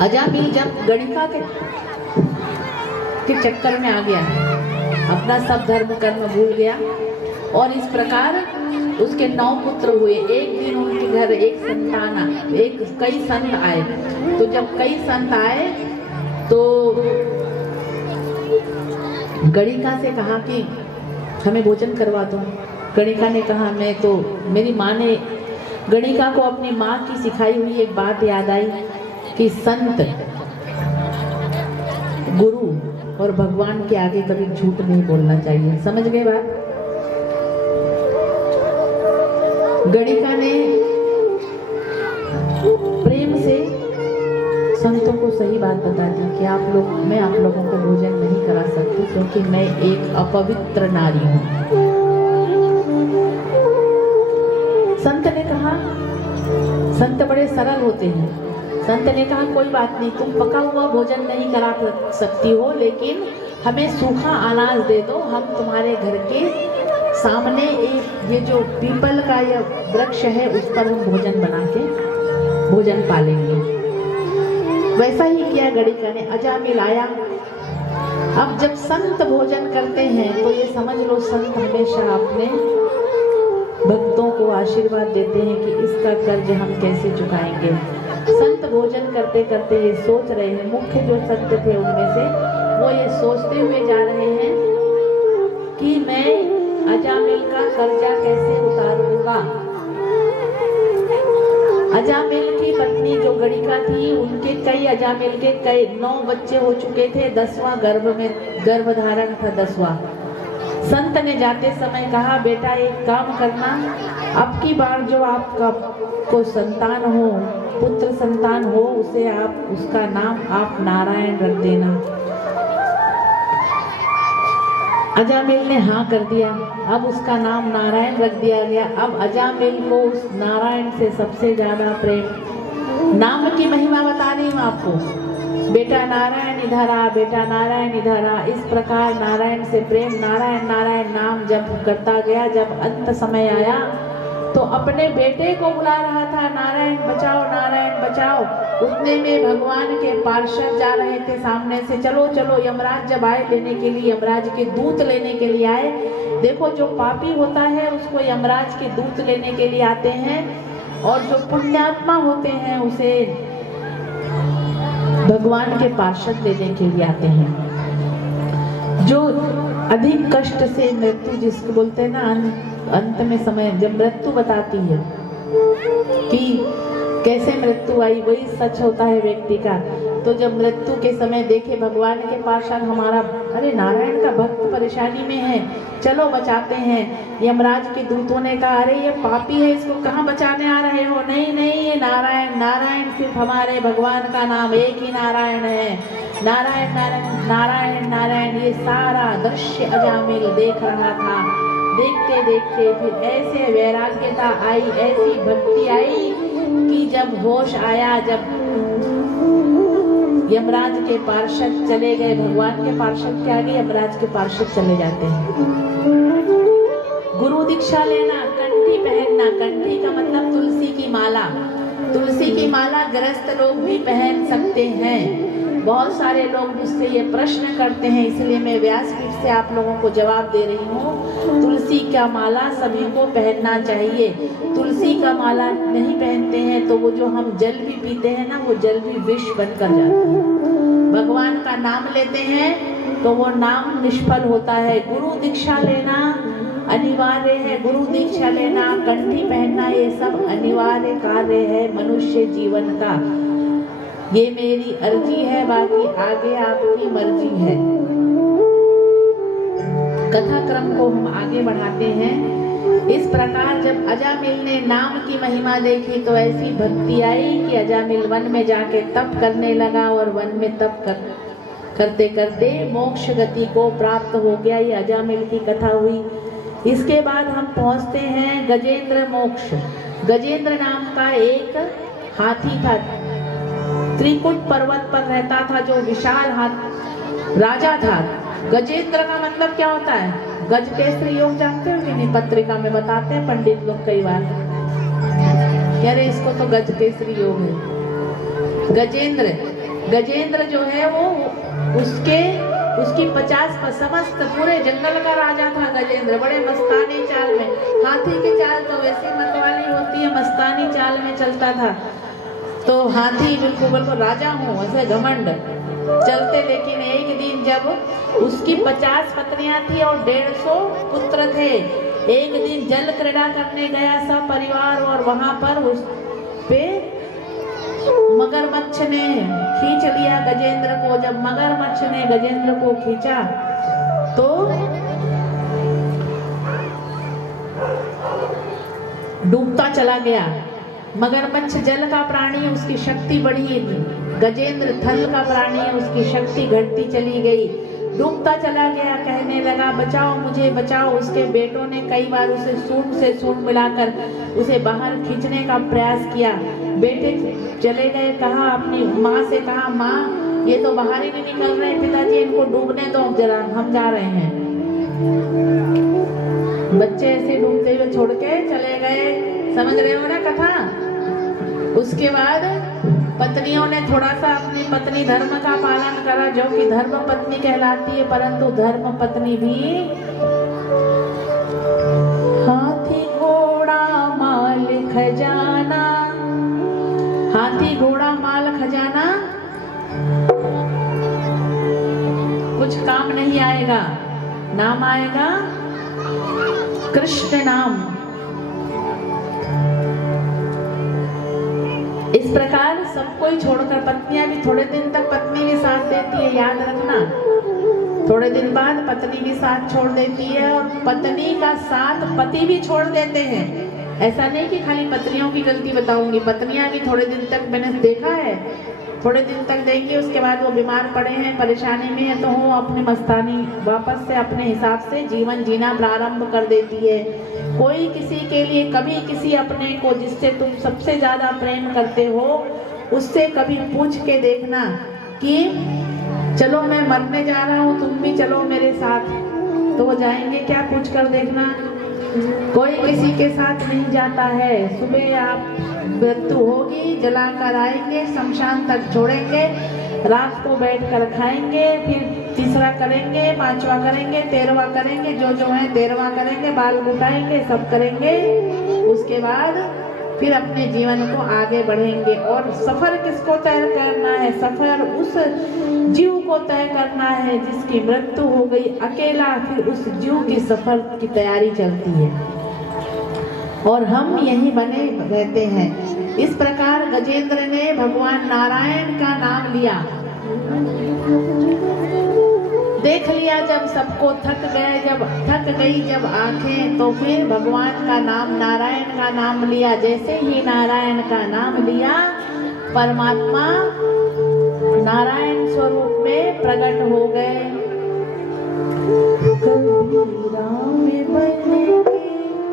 अजामिल जब गणिका के चक्कर में आ गया, अपना सब धर्म कर्म भूल गया और इस प्रकार उसके 9 पुत्र हुए। एक दिन उनके घर कई संत आए। तो जब कई संत आए तो गणिका से कहा कि हमें भोजन करवा दो। गणिका ने कहा मेरी माँ ने, गणिका को अपनी माँ की सिखाई हुई एक बात याद आई कि संत, गुरु और भगवान के आगे कभी झूठ नहीं बोलना चाहिए। समझ गए बात? गणिका ने प्रेम से संतों को सही बात बता दी कि मैं आप लोगों को भोजन नहीं करा सकती क्योंकि मैं एक अपवित्र नारी हूँ। संत बड़े सरल होते हैं। संत ने कहा कोई बात नहीं, तुम पका हुआ भोजन नहीं करा सकती हो, लेकिन हमें सूखा अनाज दे दो, हम तुम्हारे घर के सामने एक ये जो पीपल का यह वृक्ष है उस पर हम भोजन बना के भोजन पालेंगे। वैसा ही किया गणिका ने। अजामिल आया। अब जब संत भोजन करते हैं तो ये समझ लो संत हमेशा अपने भक्तों को आशीर्वाद देते हैं कि इसका कर्ज हम कैसे चुकाएंगे। संत भोजन करते करते ये सोच रहे हैं, मुख्य जो संत थे उनमें से वो ये सोचते हुए जा रहे हैं कि मैं अजामिल का कर्जा कैसे उतारूंगा। अजामिल की पत्नी जो गणिका थी, उनके अजामिल के कई 9 बच्चे हो चुके थे, 10वां गर्भ धारण था 10वां। संत ने जाते समय कहा बेटा एक काम करना, अब की बार जो आपका को संतान हो, पुत्र संतान हो, उसका नाम आप नारायण रख देना। अजामिल ने हाँ कर दिया। अब उसका नाम नारायण रख दिया गया। अब अजामिल को उस नारायण से सबसे ज्यादा प्रेम। नाम की महिमा बता रही हूँ आपको। बेटा नारायण इधर आ, बेटा नारायण इधर आ, इस प्रकार नारायण से प्रेम, नारायण नारायण नाम जप करता गया। जब अंत समय आया तो अपने बेटे को बुला रहा था, नारायण बचाओ, नारायण बचाओ। उतने में भगवान के पार्षद जा रहे थे सामने से, चलो चलो। यमराज जब आए लेने के लिए, यमराज के दूत लेने के लिए आए। देखो जो पापी होता है उसको यमराज के दूत लेने के लिए आते हैं, और जो पुण्यात्मा होते हैं उसे भगवान के पार्षद लेने के लिए आते हैं। जो अधिक कष्ट से मृत्यु, जिसको बोलते हैं ना अंत में समय जब मृत्यु बताती है कि कैसे मृत्यु आई, वही सच होता है व्यक्ति का। तो जब मृत्यु के समय देखे भगवान के पार्षद हमारा, अरे नारायण का भक्त परेशानी में है, चलो बचाते हैं। यमराज के दूतों ने कहा अरे ये पापी है, इसको कहाँ बचाने आ रहे हो? नहीं नहीं, ये नारायण, नारायण सिर्फ हमारे भगवान का नाम एक ही नारायण है। नारायण नारायण नारायण नारायण। ये सारा दृश्य अजामिल देख रहा था। देखते देखते फिर ऐसे वैराग्यता आई, ऐसी भक्ति आई कि जब होश आया, जब यमराज के पार्षद चले गए, भगवान के पार्षद के आगे यमराज के पार्षद चले जाते हैं। गुरु दीक्षा लेना, कंठी पहनना, कंठी का मतलब तुलसी की माला। तुलसी की माला गृहस्थ लोग भी पहन सकते हैं। बहुत सारे लोग मुझसे ये प्रश्न करते हैं, इसलिए मैं व्यासपीठ से आप लोगों को जवाब दे रही हूँ। तुलसी का माला सभी को पहनना चाहिए। तुलसी का माला नहीं पहनते हैं तो वो जो हम जल भी पीते हैं ना, वो जल भी विष बनकर जाता है। भगवान का नाम लेते हैं तो वो नाम निष्फल होता है। गुरु दीक्षा लेना अनिवार्य है। गुरु दीक्षा लेना, कंठी पहनना, ये सब अनिवार्य कार्य है मनुष्य जीवन का। ये मेरी अर्जी है, बाकी आगे आपकी मर्जी है। कथा क्रम को हम आगे बढ़ाते हैं। इस प्रकार जब अजामिल ने नाम की महिमा देखी तो ऐसी भक्ति आई कि अजामिल वन में जाके तप करने लगा, और वन में तप करते करते मोक्ष गति को प्राप्त हो गया। ये अजामिल की कथा हुई। इसके बाद हम पहुंचते हैं गजेंद्र मोक्ष। गजेंद्र नाम का एक हाथी था, त्रिकुट पर्वत पर रहता था, जो विशाल हाथ राजा था। गजेंद्र का मतलब क्या होता है? गज केसरी योग जानते हो कि नहीं? पत्रिका में बताते हैं पंडित लोग कई बार, कह रहे इसको तो गज केसरी योग है। गजेंद्र गजेंद्र जो है वो उसकी 50 समस्त पूरे जंगल का राजा था गजेंद्र। बड़े मस्तानी चाल में, हाथी की चाल तो वैसी मतवाली होती है, मस्तानी चाल में चलता था। तो हाथी बिल्कुल राजा हूँ ऐसे घमंड चलते। लेकिन एक दिन जब उसकी 50 पत्नियां थी और 150 पुत्र थे, एक दिन जल क्रीड़ा करने गया सब परिवार, और वहां पर उस पे मगरमच्छ ने खींच लिया गजेंद्र को। जब मगरमच्छ ने गजेंद्र को खींचा तो डूबता चला गया। मगरमच्छ जल का प्राणी, उसकी शक्ति बढ़ी। गजेंद्र थल का प्राणी, उसकी शक्ति घटती चली गई, डूबता चला गया। कहने लगा बचाओ मुझे बचाओ। उसके बेटों ने कई बार उसे सूंड से सूंड मिलाकर उसे बाहर खींचने का प्रयास किया। बेटे चले गए, कहा अपनी माँ से, कहा माँ ये तो बाहर ही नहीं निकल रहे, पिताजी इनको डूबने दो जरा, हम जा रहे हैं। बच्चे ऐसे डूबते हुए छोड़ के चले गए। समझ रहे हो ना कथा। उसके बाद पत्नियों ने थोड़ा सा अपनी पत्नी धर्म का पालन करा, जो कि धर्म पत्नी कहलाती है। परंतु धर्म पत्नी भी हाथी घोड़ा माल खजाना, हाथी घोड़ा माल खजाना कुछ काम नहीं आएगा। नाम आएगा कृष्ण नाम। इस प्रकार सबको ही छोड़कर पत्नियां भी थोड़े दिन तक पत्नी भी साथ देती है, याद रखना। थोड़े दिन बाद पत्नी भी साथ छोड़ देती है, और पत्नी का साथ पति भी छोड़ देते हैं। ऐसा नहीं कि खाली पत्नियों की गलती बताऊंगी, पत्नियां भी थोड़े दिन तक मैंने देखा है, थोड़े दिन तक देंगे, उसके बाद वो बीमार पड़े हैं, परेशानी में है, तो वो अपनी मस्तानी वापस से अपने हिसाब से जीवन जीना प्रारंभ कर देती है। कोई किसी के लिए, कभी किसी अपने को जिससे तुम सबसे ज्यादा प्रेम करते हो उससे कभी पूछ के देखना कि चलो मैं मरने जा रहा हूँ, तुम भी चलो मेरे साथ, तो वो जाएंगे क्या? पूछ कर देखना। कोई किसी के साथ नहीं जाता है। सुबह आप मृत्यु होगी, जलाकर आएंगे, शमशान तक छोड़ेंगे, रात को बैठकर खाएंगे, फिर तीसरा करेंगे, 5वां करेंगे, 13वां करेंगे, जो है 13वां करेंगे, बाल गुटाएंगे, सब करेंगे। उसके बाद फिर अपने जीवन को आगे बढ़ेंगे। और सफर किसको तय करना है? सफर उस जीव को तय करना है जिसकी मृत्यु हो गई। अकेला फिर उस जीव की सफर की तैयारी चलती है, और हम यही बने रहते हैं। इस प्रकार गजेंद्र ने भगवान नारायण का नाम लिया। देख लिया जब सबको, थक गई जब आंखें, तो फिर भगवान का नाम, नारायण का नाम लिया। जैसे ही नारायण का नाम लिया, परमात्मा नारायण स्वरूप में प्रकट हो गए। कभी राम बनेंगे,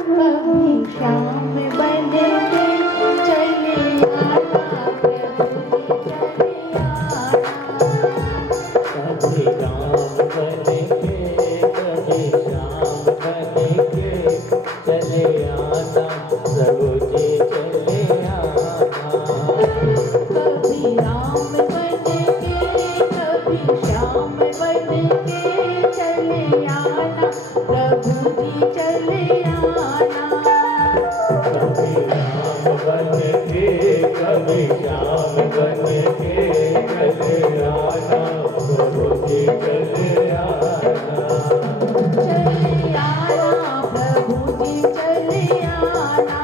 कभी श्याम बनेंगे, चले आना कभी राम बनेंगे, कभी श्याम बनेंगे, चले आना प्रभु जी चले आना। कभी राम बनेंगे, कभी श्याम बनेंगे, चले आना प्रभु जी चले आना। कभी राम बनेंगे, कभी श्याम बनेंगे, चले आना प्रभु जी चले आना। चले आना प्रभु जी चले आना।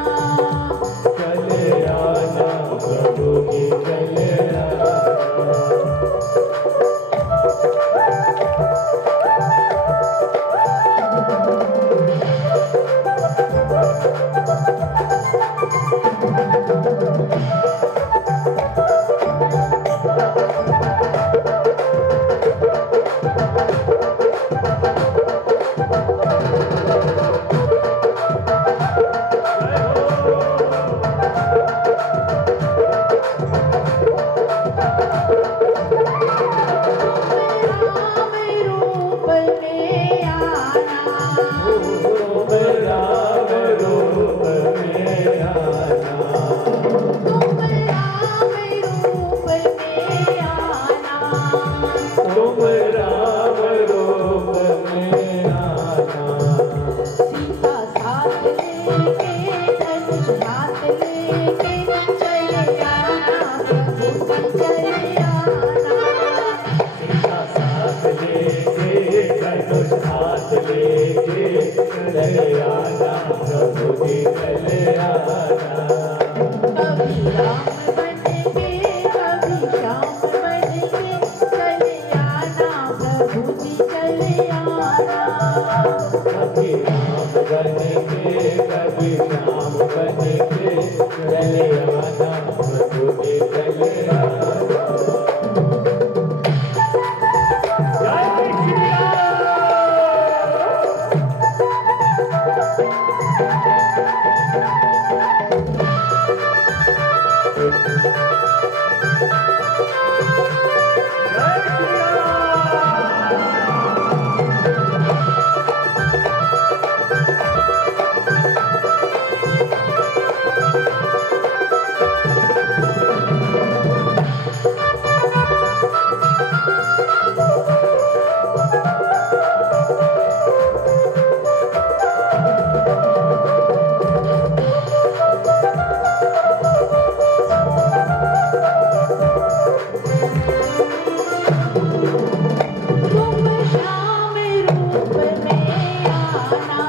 चले आना प्रभु जी चले आना। के चले आना प्रभु जी चले आना। कभी राम बनेंगे कभी श्याम बनेंगे चले आना प्रभु जी चले आना। कभी राम बनेंगे कभी श्याम बनेंगे चले आना प्रभु जी चले आना। जय श्री राम। तुम श्याम रूप में आना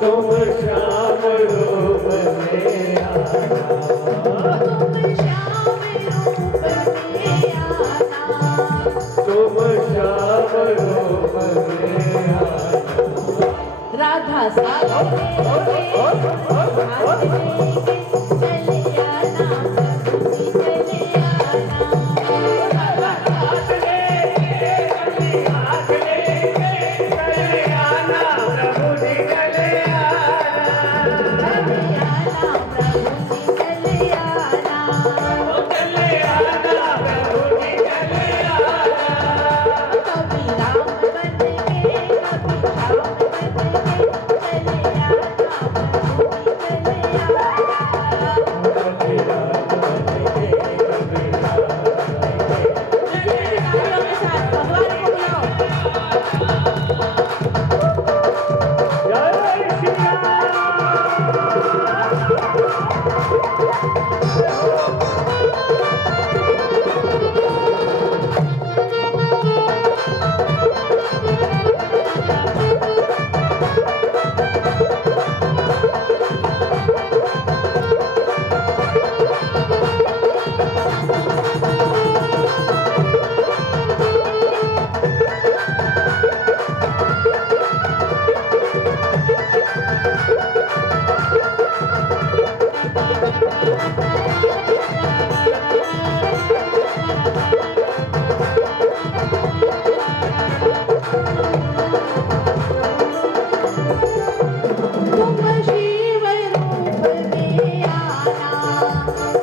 तुम श्याम रूप में आना। तुम श्याम रूप में आना तुम श्याम रूप में आना। राधा सागर हाथ लेके चले आना प्रभु जी चले आना। हाथ लेके कभी हाथ लेके चले आना प्रभु जी चले आना। चले आना प्रभु जी चले आना। चले आना प्रभु जी चले आना। कभी राम बनेंगे कभी श्याम बनेंगे चले आना प्रभु जी चले आना। कभी राम बनेंगे कभी राम जैसे तालियों के साथ भगवान को बुलाओ। जय श्री राम। तुम शिव रूप में आना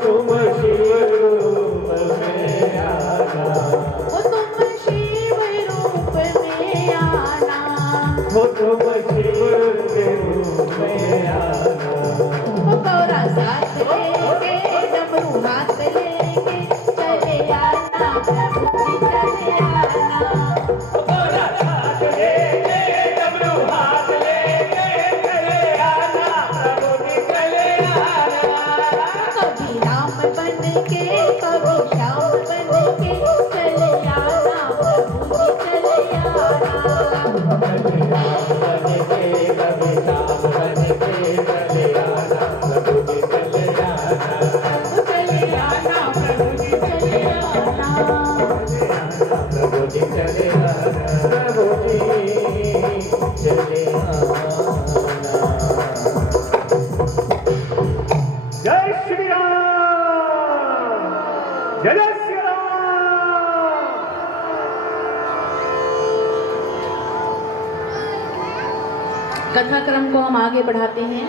तुम शिव रूप में आना। ओ तुम शिव रूप में आना। हो तुम शिव रूप में आना। ओ गौरा साथ लेके डमरू हाथ लेके चले आना प्रभु जी चले आना। गोरा हाथ लेके डमरू हाथ लेके चले आना प्रभु जी चले आना। कभी राम बनेंगे कभी श्याम बनेंगे चले आना प्रभु जी चले आना। कभी राम बनेंगे कभी श्याम बनेंगे चले आना प्रभु जी चले आना। चले आना प्रभु जी चले आना। प्रभु जी चले आना। प्रभु जी चले आना। जय श्री राम। जय जय श्री राम। कथाक्रम को हम आगे बढ़ाते हैं।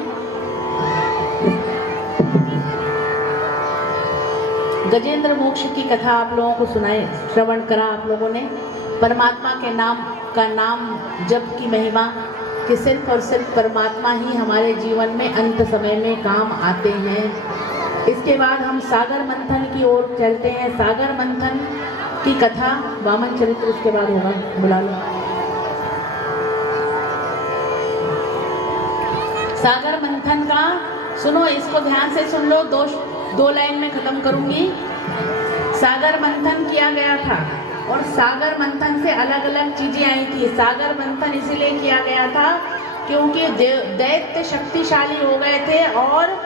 गजेंद्र मोक्ष की कथा आप लोगों को सुनाए, श्रवण करा आप लोगों ने। परमात्मा के नाम का नाम जप की महिमा कि सिर्फ और सिर्फ परमात्मा ही हमारे जीवन में अंत समय में काम आते हैं। इसके बाद हम सागर मंथन की ओर चलते हैं। सागर मंथन की कथा वामन चरित्र उसके बाद होगा, बुला लो। सागर मंथन का सुनो, इसको ध्यान से सुन लो, दो लाइन में खत्म करूंगी। सागर मंथन किया गया था और सागर मंथन से अलग अलग चीजें आई थी। सागर मंथन इसीलिए किया गया था क्योंकि दैत्य शक्तिशाली हो गए थे और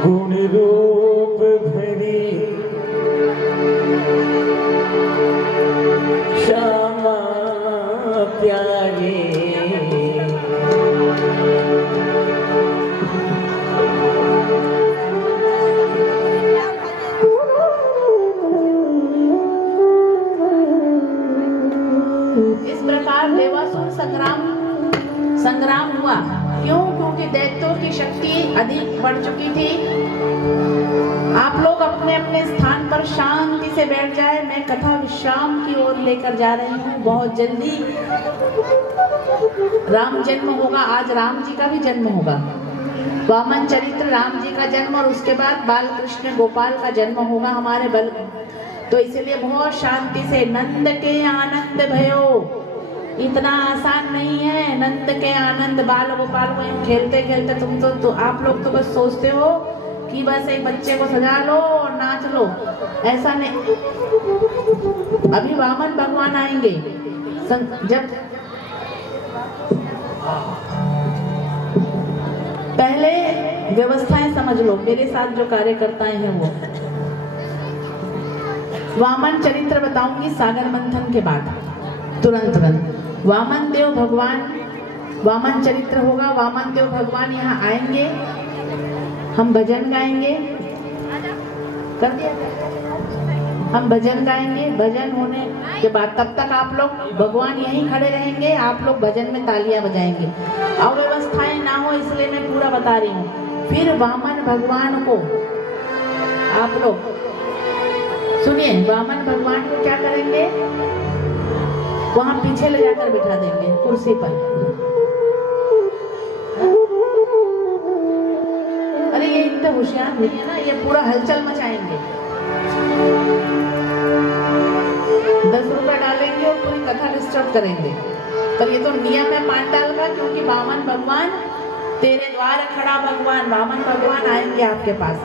गुण रूप धरी श्यामा प्यारी, इस प्रकार देवासुर संग्राम हुआ। क्यों? क्योंकि दैत्यों की शक्ति अधिक बढ़ चुकी थी। आप लोग अपने अपने स्थान पर शांति से बैठ जाए। मैं कथा विश्राम की ओर लेकर जा रही हूँ। बहुत जल्दी राम जन्म होगा। आज राम जी का भी जन्म होगा। वामन चरित्र राम जी का जन्म और उसके बाद बाल कृष्ण गोपाल का जन्म होगा हमारे बल। तो इसलिए बहुत शांति से नंद के आनंद भयो, इतना आसान नहीं है। नंद के आनंद, बाल गोपाल को खेलते खेलते तुम तो आप लोग तो बस सोचते हो कि बस एक बच्चे को सजा लो और नाच लो। ऐसा नहीं। अभी वामन भगवान आएंगे। जब पहले व्यवस्थाएं समझ लो, मेरे साथ जो कार्यकर्ताएं हैं वो। वामन चरित्र बताऊंगी सागर मंथन के बाद, तुरंत। वामन देव भगवान, वामन चरित्र होगा। वामन देव भगवान यहाँ आएंगे, हम भजन गाएंगे। कर दिया? हम भजन गाएंगे। भजन होने के बाद तब तक आप लोग, भगवान यहीं खड़े रहेंगे, आप लोग भजन में तालियां बजाएंगे। अव्यवस्थाएं ना हो इसलिए मैं पूरा बता रही हूँ। फिर वामन भगवान को आप लोग सुनिए, वामन भगवान को क्या करेंगे? वहां पीछे ले जाकर बिठा देंगे कुर्सी पर। अरे ये इतने होशियार नहीं है ना, ये पूरा हलचल मचाएंगे। 10 रुपए डालेंगे और पूरी कथा डिस्टर्ब करेंगे। पर ये तो नियम है पांडाल का, क्योंकि वामन भगवान तेरे द्वार खड़ा भगवान, वामन भगवान आएंगे आपके पास।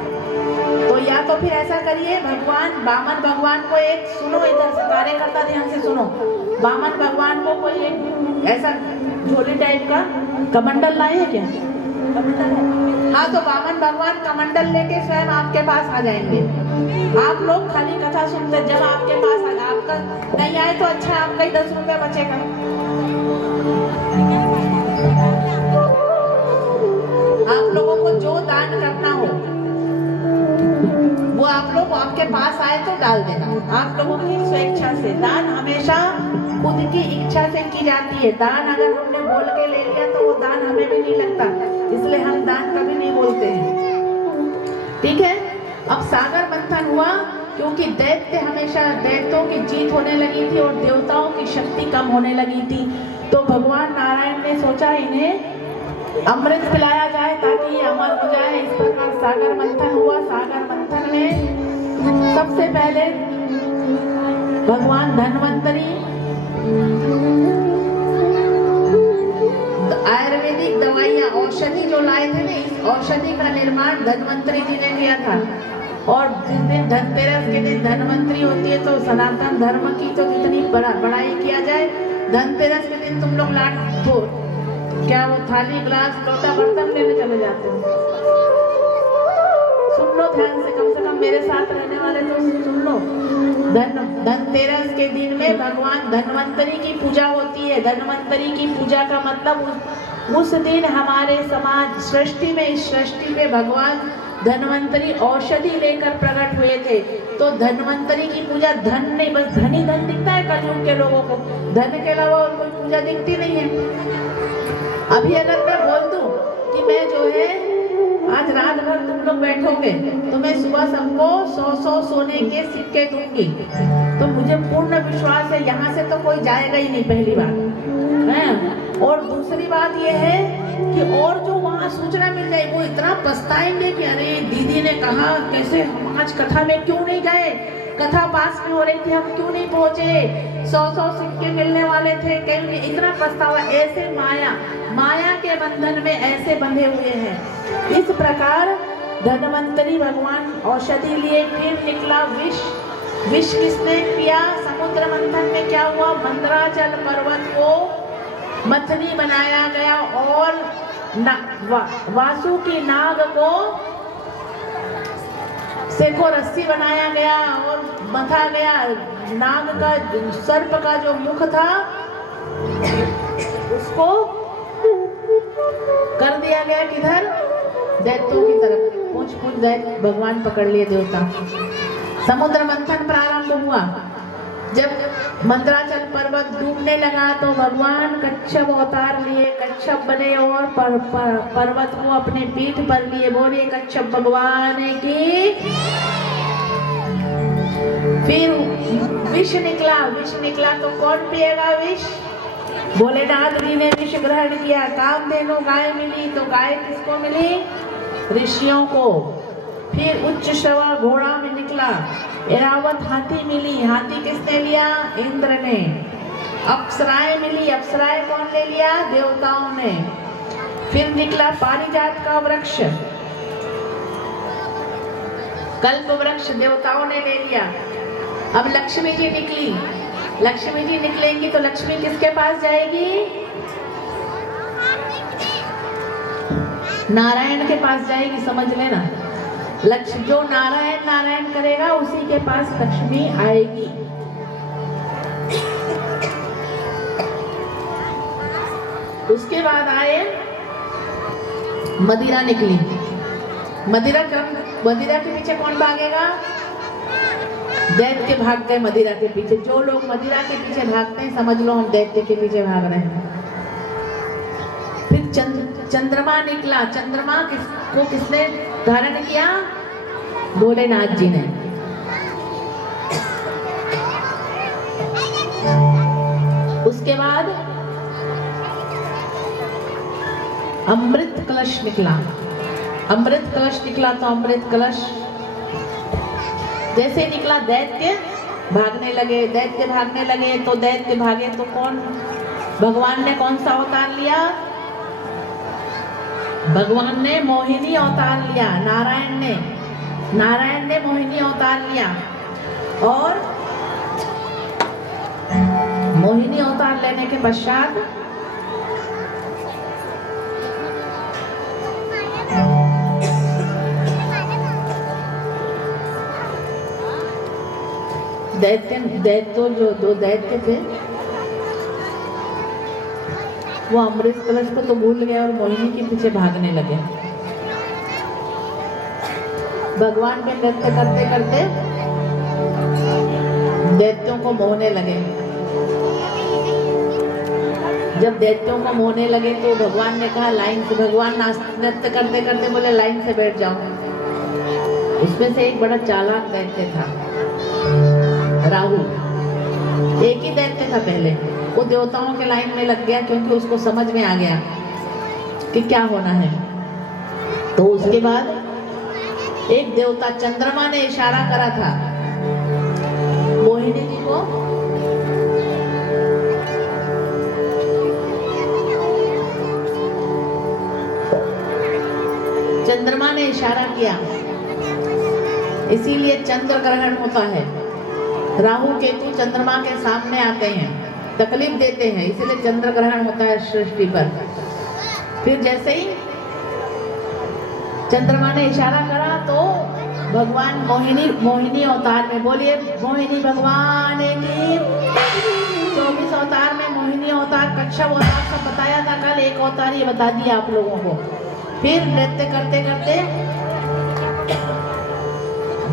तो या तो फिर ऐसा करिए, भगवान वामन भगवान को एक सुनो, इधर से कार्यकर्ता ध्यान से सुनो। वामन भगवान को कोई एक ऐसा झोली टाइप का कमंडल लाए है क्या? कमंडल है? हाँ, तो वामन भगवान कमंडल लेके स्वयं आपके पास आ जाएंगे। आप लोग खाली कथा सुनते, जब आपके पास आपका नहीं आए तो अच्छा, आपका ही 10 रुपये बचेगा। आप लोगों को जो दान करना हो वो आप लोग आपके पास आए तो डाल देना। आप लोगों की स्वेच्छा से। दान हमेशा खुद की इच्छा से की जाती है। दान अगर हमने बोल के ले लिया तो वो दान हमें भी नहीं लगता, इसलिए हम दान कभी नहीं बोलते हैं। ठीक है? अब सागर मंथन हुआ क्योंकि दैत्यों की जीत होने लगी थी और देवताओं की शक्ति कम होने लगी थी। तो भगवान नारायण ने सोचा इन्हें अमृत पिलाया जाए ताकि ये अमर हो जाए। इस प्रकार सागर मंथन हुआ। सागर मंथन में सबसे पहले भगवान धन्वंतरी आयुर्वेदिक दवाइयाँ, औषधि जो लाए थे ना, इस औषधि का निर्माण धन्वंतरी जी ने किया था। और जिस दिन धनतेरस के दिन धन्वंतरी होती है तो सनातन धर्म की तो जितनी बड़ाई किया जाए, धनतेरस के दिन तुम लोग क्या वो थाली ग्लास लोटा बर्तन लेने चले जाते हो? सुन लो ध्यान से कम मेरे साथ रहने वाले तो सुन लो। धनतेरस के दिन में भगवान धन्वंतरी की पूजा होती है। धन्वंतरी की पूजा का मतलब उस दिन हमारे समाज इस सृष्टि में भगवान धन्वंतरी औषधि लेकर प्रकट हुए थे। तो धन्वंतरी की पूजा, धन नहीं, बस धन ही धन दिखता है कलयुग के लोगों को, धन के अलावा और कोई पूजा दिखती नहीं है। अभी अगर मैं बोल दूं कि मैं जो है आज रात भर तुम लोग बैठोगे तो मैं सुबह सबको 100 सोने के सिक्के दूंगी, तो मुझे पूर्ण विश्वास है यहाँ से तो कोई जाएगा ही नहीं, पहली बात है। और दूसरी बात यह है कि और जो वहाँ सूचना मिल जाए वो इतना पछताएंगे कि अरे दीदी ने कहा कैसे 5 कथा में क्यों नहीं गए? कथा पास में हो रही थी, हम क्यों नहीं पहुंचे? 100 सिक्के मिलने वाले थे, कहीं इतना पछतावा। ऐसे माया के बंधन में ऐसे बंधे हुए हैं। इस प्रकार धन्वंतरी भगवान औषधि लिए, फिर निकला विष किसने पिया? समुद्र मंथन में क्या हुआ? मंदराचल पर्वत को मथनी बनाया गया और वासुकी नाग को रस्सी बनाया गया और बंधा गया। नाग का सर्प का जो मुख था उसको कर दिया गया किधर? दैत्यों की तरफ। पूछ दैत्य भगवान पकड़ लिए देवता। समुद्र मंथन प्रारंभ हुआ। जब मंदराचल पर्वत डूबने लगा तो भगवान कच्छप अवतार लिए, कच्छप बने और पर्वत को अपने पीठ पर लिए। बोले कच्छप भगवान की। फिर विष निकला तो कौन पिएगा विष? भोलेनाथ जी ने विष ग्रहण किया। कामधेनु गाय मिली तो गाय किसको मिली? ऋषियों को। फिर उच्च श्रवा घोड़ा में निकला। ऐरावत हाथी मिली। हाथी किसने लिया? इंद्र ने। अप्सराएं मिली। अप्सराएं कौन ले लिया? देवताओं ने। फिर निकला पारिजात का वृक्ष, कल्प वृक्ष देवताओं ने ले लिया। अब लक्ष्मी जी निकली। लक्ष्मी जी निकलेंगी तो लक्ष्मी किसके पास जाएगी? नारायण के पास जाएगी। समझ लेना, जो नारायण करेगा उसी के पास लक्ष्मी आएगी। उसके बाद आए मदिरा निकली। मदिरा के पीछे कौन भागेगा? दैत्य भाग गए मदिरा के पीछे। जो लोग मदिरा के पीछे भागते हैं समझ लो हम दैत्य के पीछे भाग रहे हैं। फिर चंद्रमा निकला। चंद्रमा को किसने धारण किया? भोलेनाथ जी ने। उसके बाद अमृत कलश निकला। अमृत कलश निकला तो अमृत कलश जैसे निकला दैत्य भागने लगे। दैत्य भागने लगे तो दैत्य भागे तो कौन? भगवान ने कौन सा अवतार लिया? भगवान ने मोहिनी अवतार लिया। नारायण ने मोहिनी अवतार लिया और मोहिनी अवतार लेने के पश्चात दैत्य जो 2 दैत्य थे वो अमृत कलश को तो भूल गए और मोहिनी के पीछे भागने लगे। भगवान पे नृत्य करते करते दैत्यों को मोहने लगे। जब दैत्यों को मोहने लगे तो भगवान ने कहा लाइन से। भगवान नृत्य करते करते बोले लाइन से बैठ जाओ। उसमें से एक बड़ा चालाक दैत्य था, राहु। एक ही दैत्य था पहले। वो देवताओं के लाइन में लग गया क्योंकि उसको समझ में आ गया कि क्या होना है। तो उसके बाद एक देवता चंद्रमा ने इशारा करा था मोहिनी जी को। चंद्रमा ने इशारा किया, इसीलिए चंद्र ग्रहण होता है। राहु केतु चंद्रमा के सामने आते हैं, तकलीफ देते हैं, इसीलिए चंद्र ग्रहण होता है सृष्टि पर। फिर जैसे ही चंद्रमा ने इशारा करा तो भगवान मोहिनी अवतार में, बोलिए मोहिनी भगवान की। 24 अवतार में मोहिनी अवतार, कच्छप अवतार सब बताया था कल। एक अवतार ये बता दिया आप लोगों को। फिर नृत्य करते करते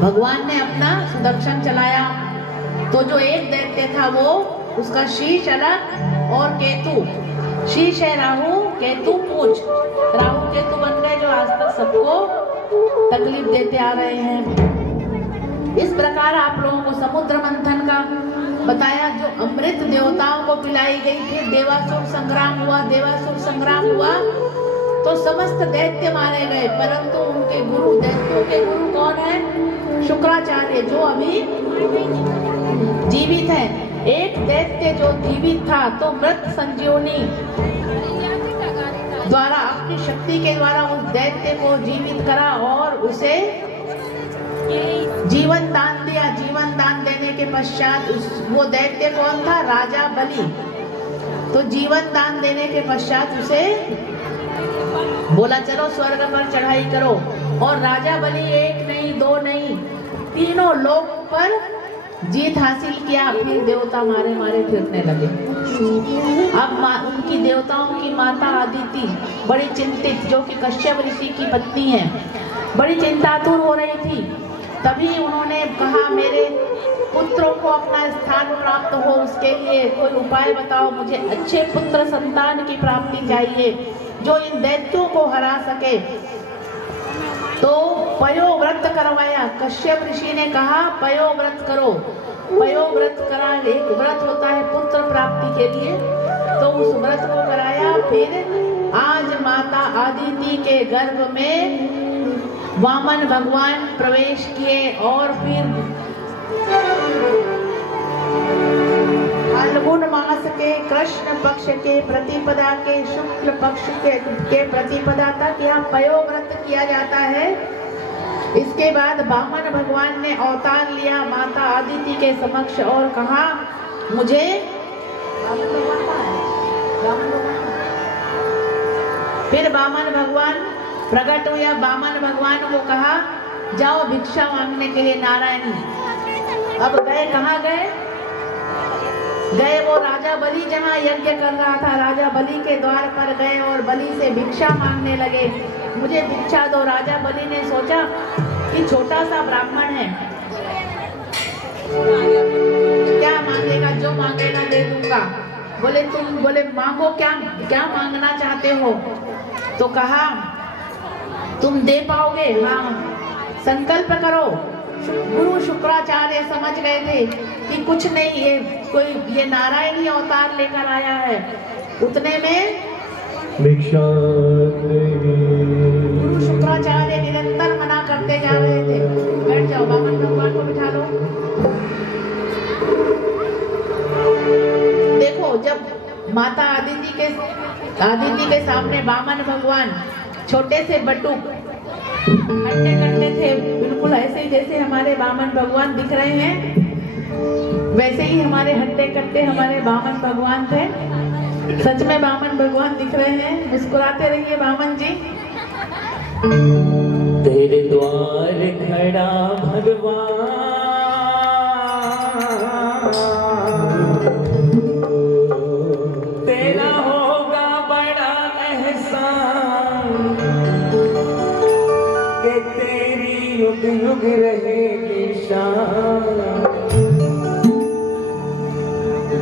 भगवान ने अपना सुदर्शन चलाया। तो जो एक दैत्य था वो उसका शीश अलग और केतु, शीश है राहु, केतु पूछ। राहु केतु बन गए जो आज तक सबको तकलीफ देते आ रहे हैं। इस प्रकार आप लोगों को समुद्र मंथन का बताया, जो अमृत देवताओं को पिलाई गई। फिर देवासुर संग्राम हुआ। देवासुर संग्राम हुआ तो समस्त दैत्य मारे गए, परंतु उनके गुरु, दैत्यों के गुरु कौन है? शुक्राचार्य जो अभी जीवित है। एक दैत्य जो जीवित था तो मृत संजीवनी द्वारा अपनी शक्ति के द्वारा उस दैत्य को जीवित करा और उसे जीवन दान दिया। जीवन दान देने के पश्चात वो दैत्य कौन था? राजा बलि। तो जीवन दान देने के पश्चात उसे बोला चलो स्वर्ग पर चढ़ाई करो। और राजा बलि एक नहीं, दो नहीं, तीनों लोक पर जीत हासिल किया। फिर देवता मारे मारे फिरने लगे। अब उनकी देवताओं की माता अदिति बड़ी चिंतित, जो कि कश्यप ऋषि की पत्नी है, बड़ी चिंतातुर हो रही थी। तभी उन्होंने कहा मेरे पुत्रों को अपना स्थान प्राप्त हो, उसके लिए कोई उपाय बताओ। मुझे अच्छे पुत्र संतान की प्राप्ति चाहिए जो इन दैत्यों को हरा सके। तो पयोव्रत करवाया। कश्यप ऋषि ने कहा पयोव्रत करो। पयोव्रत करा, एक व्रत होता है पुत्र प्राप्ति के लिए, तो उस व्रत को कराया। फिर आज माता अदिति के गर्भ में वामन भगवान प्रवेश किए और फिर फाल्गुन मास के कृष्ण पक्ष के प्रतिपदा के शुक्ल पक्ष के प्रतिपदा तक यह पयोव्रत किया जाता है। इसके बाद वामन भगवान ने अवतार लिया माता अदिति के समक्ष और कहा मुझे फिर वामन भगवान प्रकट हुआ। वामन भगवान को कहा जाओ भिक्षा मांगने के लिए नारायणी। अब गए, कहाँ गए? गए वो राजा बलि जहाँ यज्ञ कर रहा था, राजा बलि के द्वार पर गए और बलि से भिक्षा मांगने लगे। मुझे भिक्षा दो। राजा बलि ने सोचा कि छोटा सा ब्राह्मण है, क्या मांगेगा, जो मांगेगा दे दूंगा। बोले मांगो, क्या क्या मांगना चाहते हो? तो कहा तुम दे पाओगे? हाँ, संकल्प करो। गुरु शुक्राचार्य समझ गए थे कि कुछ नहीं, ये नारायणी अवतार लेकर आया है। उतने में भिक्षा गुरु शुक्राचार्य निरंतर मना करते जा रहे थे। बैठ जाओ, वामन भगवान को बिठा लो। देखो, जब माता अदिति के सामने वामन भगवान छोटे से बटुक हट्टे कट्टे थे, बिल्कुल ऐसे ही जैसे हमारे वामन भगवान दिख रहे हैं, वैसे ही हमारे हट्टे कट्टे हमारे वामन भगवान थे। सच में वामन भगवान दिख रहे हैं। मुस्कुराते रहिए वामन जी। तेरे द्वार खड़ा भगवान, तेरा होगा बड़ा एहसान कि तेरी युग युग रहेगी शान।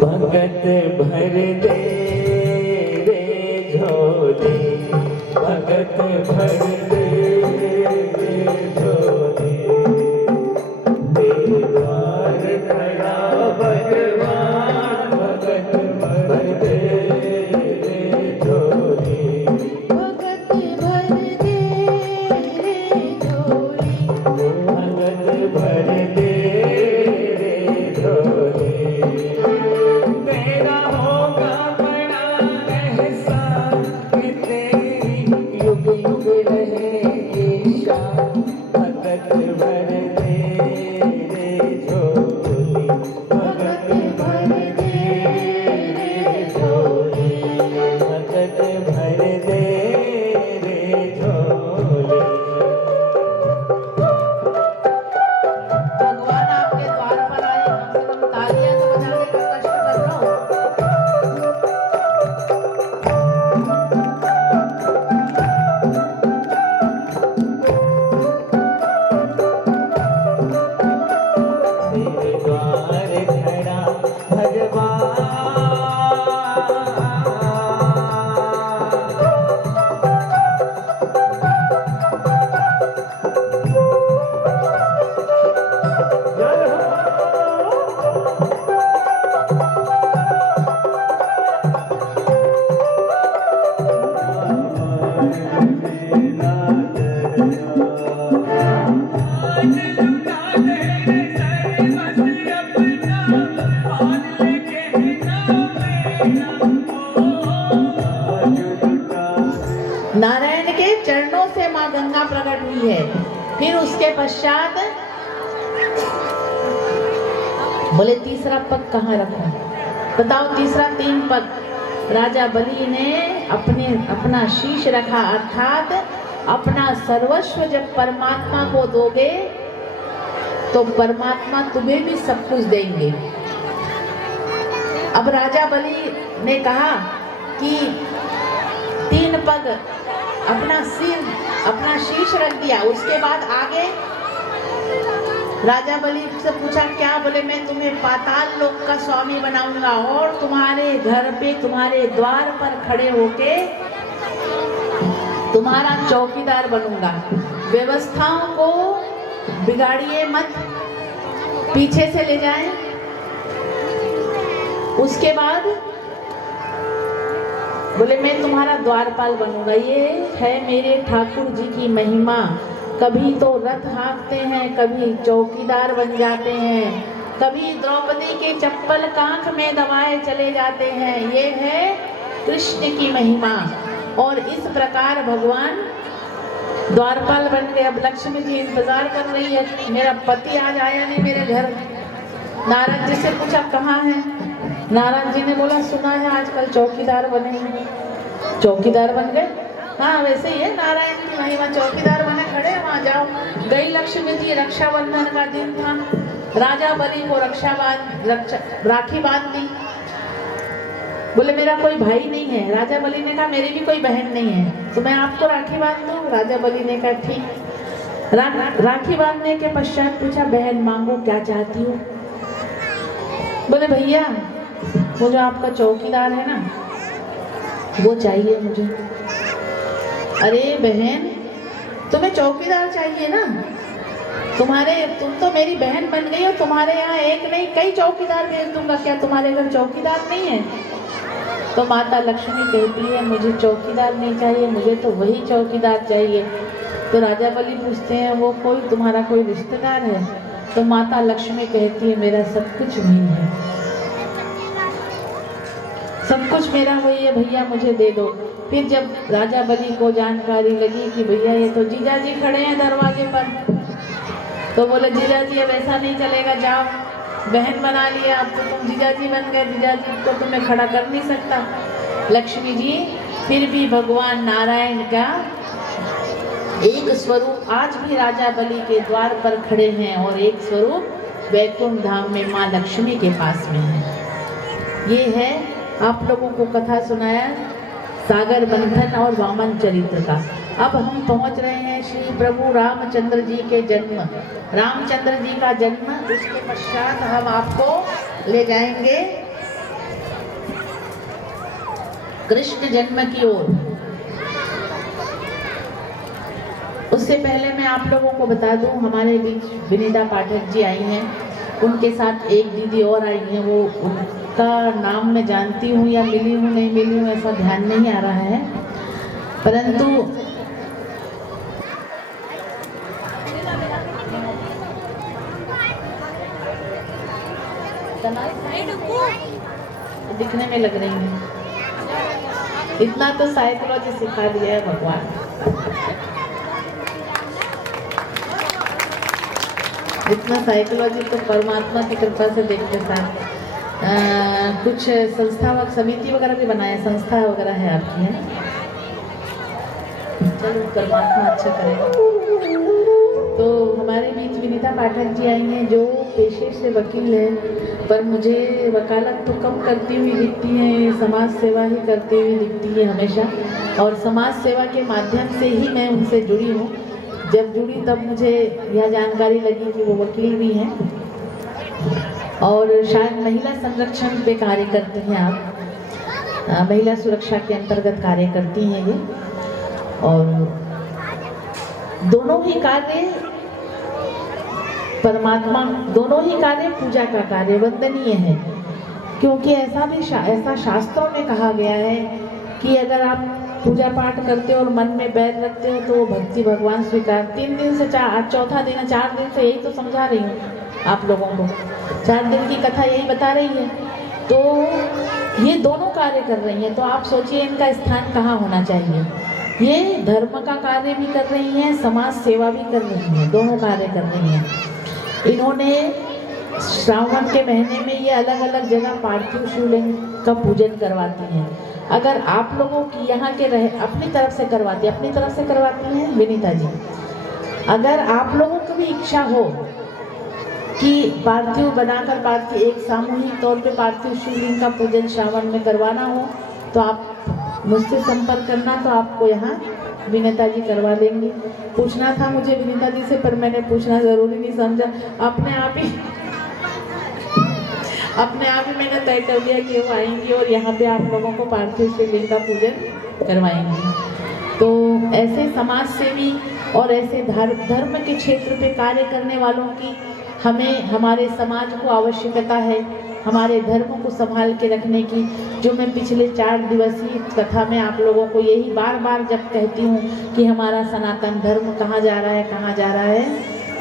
भगत भर दे रे झोली, भगत भर दे रे झोली। तेरे द्वार खड़ा भगवान, भगत भर दे रे झोली, भगत भर दे रे झोली, भगत भर दे रे झोली। तेरा होगा बड़ा एहसान कि तेरी युग युग रहे नारायण के चरणों से माँ गंगा प्रकट हुई है। फिर उसके पश्चात बोले तीसरा पग कहाँ रखूं? बताओ तीसरा 3 पग। राजा बलि ने अपना शीश रखा, अर्थात अपना सर्वस्व जब परमात्मा को दोगे तो परमात्मा तुम्हें भी सब कुछ देंगे। अब राजा बलि ने कहा कि 3 पग अपना शीश रख दिया। उसके बाद आगे राजा बलि से पूछा क्या? बोले मैं तुम्हें पाताल लोक का स्वामी बनाऊंगा और तुम्हारे घर पे तुम्हारे द्वार पर खड़े होके तुम्हारा चौकीदार बनूंगा। व्यवस्थाओं को बिगाड़िए मत, पीछे से ले जाएं। उसके बाद बोले मैं तुम्हारा द्वारपाल बनूंगा। ये है मेरे ठाकुर जी की महिमा। कभी तो रथ हाँकते हैं, कभी चौकीदार बन जाते हैं, कभी द्रौपदी के चप्पल कांख में दबाए चले जाते हैं। ये है कृष्ण की महिमा। और इस प्रकार भगवान द्वारपाल बन गए। अब लक्ष्मी जी इंतजार कर रही है, मेरा पति आज आया नहीं मेरे घर। नारद जी से पूछा कहाँ है? नारद जी ने बोला सुना है आजकल चौकीदार बने हैं। चौकीदार बन गए? हाँ वैसे ही है नारायण की महिमा। चौकीदार बने खड़े, वहां जाओ। गई लक्ष्मी जी, रक्षाबंधन का दिन था। राजा बलि को राखी बांध दी। बोले मेरा कोई भाई नहीं है। राजा बलि ने कहा मेरी भी कोई बहन नहीं है, तो मैं आपको राखी बांध दूं? राजा बलि ने कहा ठीक। राखी बांधने के पश्चात पूछा बहन मांगो क्या चाहती हो? बोले भैया वो जो आपका चौकीदार है ना वो चाहिए मुझे। अरे बहन तुम्हें चौकीदार चाहिए ना? तुम तो मेरी बहन बन गई हो, तुम्हारे यहाँ एक नहीं कई चौकीदार भेज दूंगा। क्या तुम्हारे घर चौकीदार नहीं है? तो माता लक्ष्मी कहती है मुझे चौकीदार नहीं चाहिए, मुझे तो वही चौकीदार चाहिए। तो राजा बलि पूछते हैं वो तुम्हारा कोई रिश्तेदार है? तो माता लक्ष्मी कहती है मेरा सब कुछ वही है, सब कुछ मेरा वही है, भैया मुझे दे दो। फिर जब राजा बलि को जानकारी लगी कि भैया ये तो जीजा जी खड़े हैं दरवाजे पर, तो बोले जीजा जी अब ऐसा नहीं चलेगा, जाओ बहन बना लिया, अब तो तुम जीजा जी बन गए, जीजा जी को तुम्हें खड़ा कर नहीं सकता। लक्ष्मी जी फिर भी भगवान नारायण का एक स्वरूप आज भी राजा बलि के द्वार पर खड़े हैं और एक स्वरूप वैकुंठ धाम में माँ लक्ष्मी के पास में है। ये है आप लोगों को कथा सुनाया सागर मंथन और वामन चरित्र का। अब हम पहुंच रहे हैं श्री प्रभु रामचंद्र जी के जन्म, रामचंद्र जी का जन्म। उसके पश्चात हम आपको ले जाएंगे कृष्ण जन्म की ओर। उससे पहले मैं आप लोगों को बता दूं हमारे बीच विनीता पाठक जी आई हैं, उनके साथ एक दीदी और आई हैं। वो उनका नाम मैं जानती हूँ या मिली हूँ नहीं मिली हूँ ऐसा ध्यान नहीं आ रहा है, परंतु दिखने में लग रही है। इतना तो साइकोलॉजी सिखा दिया है भगवान। इतना साइकोलॉजी तो परमात्मा की कृपा से देखते साथ कुछ संस्था व समिति वगैरह भी बनाया, संस्था वगैरह है आपकी, है ना? चलो परमात्मा अच्छा करेगा। तो हमारे बीच विनीता पाठक जी आई हैं जो पेशे से वकील है, पर मुझे वकालत तो कम करती हुई दिखती है, समाज सेवा ही करती हुई दिखती है हमेशा, और समाज सेवा के माध्यम से ही मैं उनसे जुड़ी हूँ। जब जुड़ी तब मुझे यह जानकारी लगी कि वो वकील भी हैं और शायद महिला संरक्षण पे कार्य करती हैं आप, महिला सुरक्षा के अंतर्गत कार्य करती हैं ये। और दोनों ही कार्य परमात्मा, दोनों ही कार्य पूजा का कार्य वंदनीय है, क्योंकि ऐसा शास्त्रों में कहा गया है कि अगर आप पूजा पाठ करते हो और मन में बैर रखते हो तो वो भक्ति भगवान स्वीकार। 3 दिन से चौथा दिन है, 4 दिन से यही तो समझा रही हूँ आप लोगों को, 4 दिन की कथा यही बता रही है। तो ये दोनों कार्य कर रही हैं, तो आप सोचिए इनका स्थान कहाँ होना चाहिए। ये धर्म का कार्य भी कर रही हैं, समाज सेवा भी कर रही हैं, दोनों कार्य कर रही हैं। इन्होंने श्रावण के महीने में ये अलग अलग जगह पार्थिव शिवलिंग का पूजन करवाती हैं। अगर आप लोगों की यहाँ के रहे अपनी तरफ से करवाती हैं विनीता जी। अगर आप लोगों की भी इच्छा हो कि पार्थिव बनाकर पार्थिव एक सामूहिक तौर पे पार्थिव शिवलिंग का पूजन श्रावण में करवाना हो तो आप मुझसे संपर्क करना, तो आपको यहाँ विनीता जी करवा देंगी। पूछना था मुझे विनीता जी से, पर मैंने पूछना जरूरी नहीं समझा, अपने आप ही मैंने तय कर दिया कि वो आएंगी और यहाँ पे आप लोगों को पार्थिव शिवलिंग का पूजन करवाएंगी। तो ऐसे समाज सेवी और ऐसे धर्म के क्षेत्र पे कार्य करने वालों की हमें हमारे समाज को आवश्यकता है, हमारे धर्म को संभाल के रखने की। जो मैं पिछले 4 दिवसीय कथा में आप लोगों को यही बार बार जब कहती हूँ कि हमारा सनातन धर्म कहाँ जा रहा है,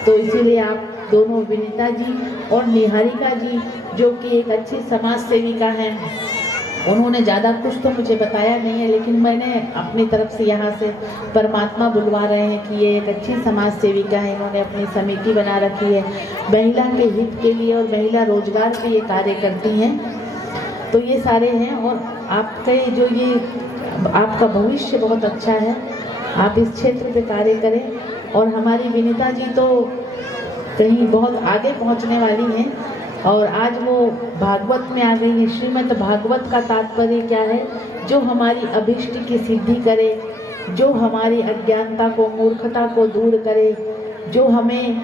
तो इसीलिए आप दोनों विनीता जी और निहारिका जी जो कि एक अच्छी समाज सेविका हैं, उन्होंने ज़्यादा कुछ तो मुझे बताया नहीं है, लेकिन मैंने अपनी तरफ से यहाँ से परमात्मा बुलवा रहे हैं कि ये एक अच्छी समाज सेविका है। इन्होंने अपनी समिति बना रखी है, महिला के हित के लिए और महिला रोजगार के ये कार्य करती हैं। तो ये सारे हैं और आपके जो ये आपका भविष्य बहुत अच्छा है, आप इस क्षेत्र पे कार्य करें। और हमारी विनीता जी तो कहीं बहुत आगे पहुँचने वाली हैं और आज वो भागवत में आ गई है। श्रीमद् भागवत का तात्पर्य क्या है? जो हमारी अभिष्ट की सिद्धि करे, जो हमारी अज्ञानता को, मूर्खता को दूर करे, जो हमें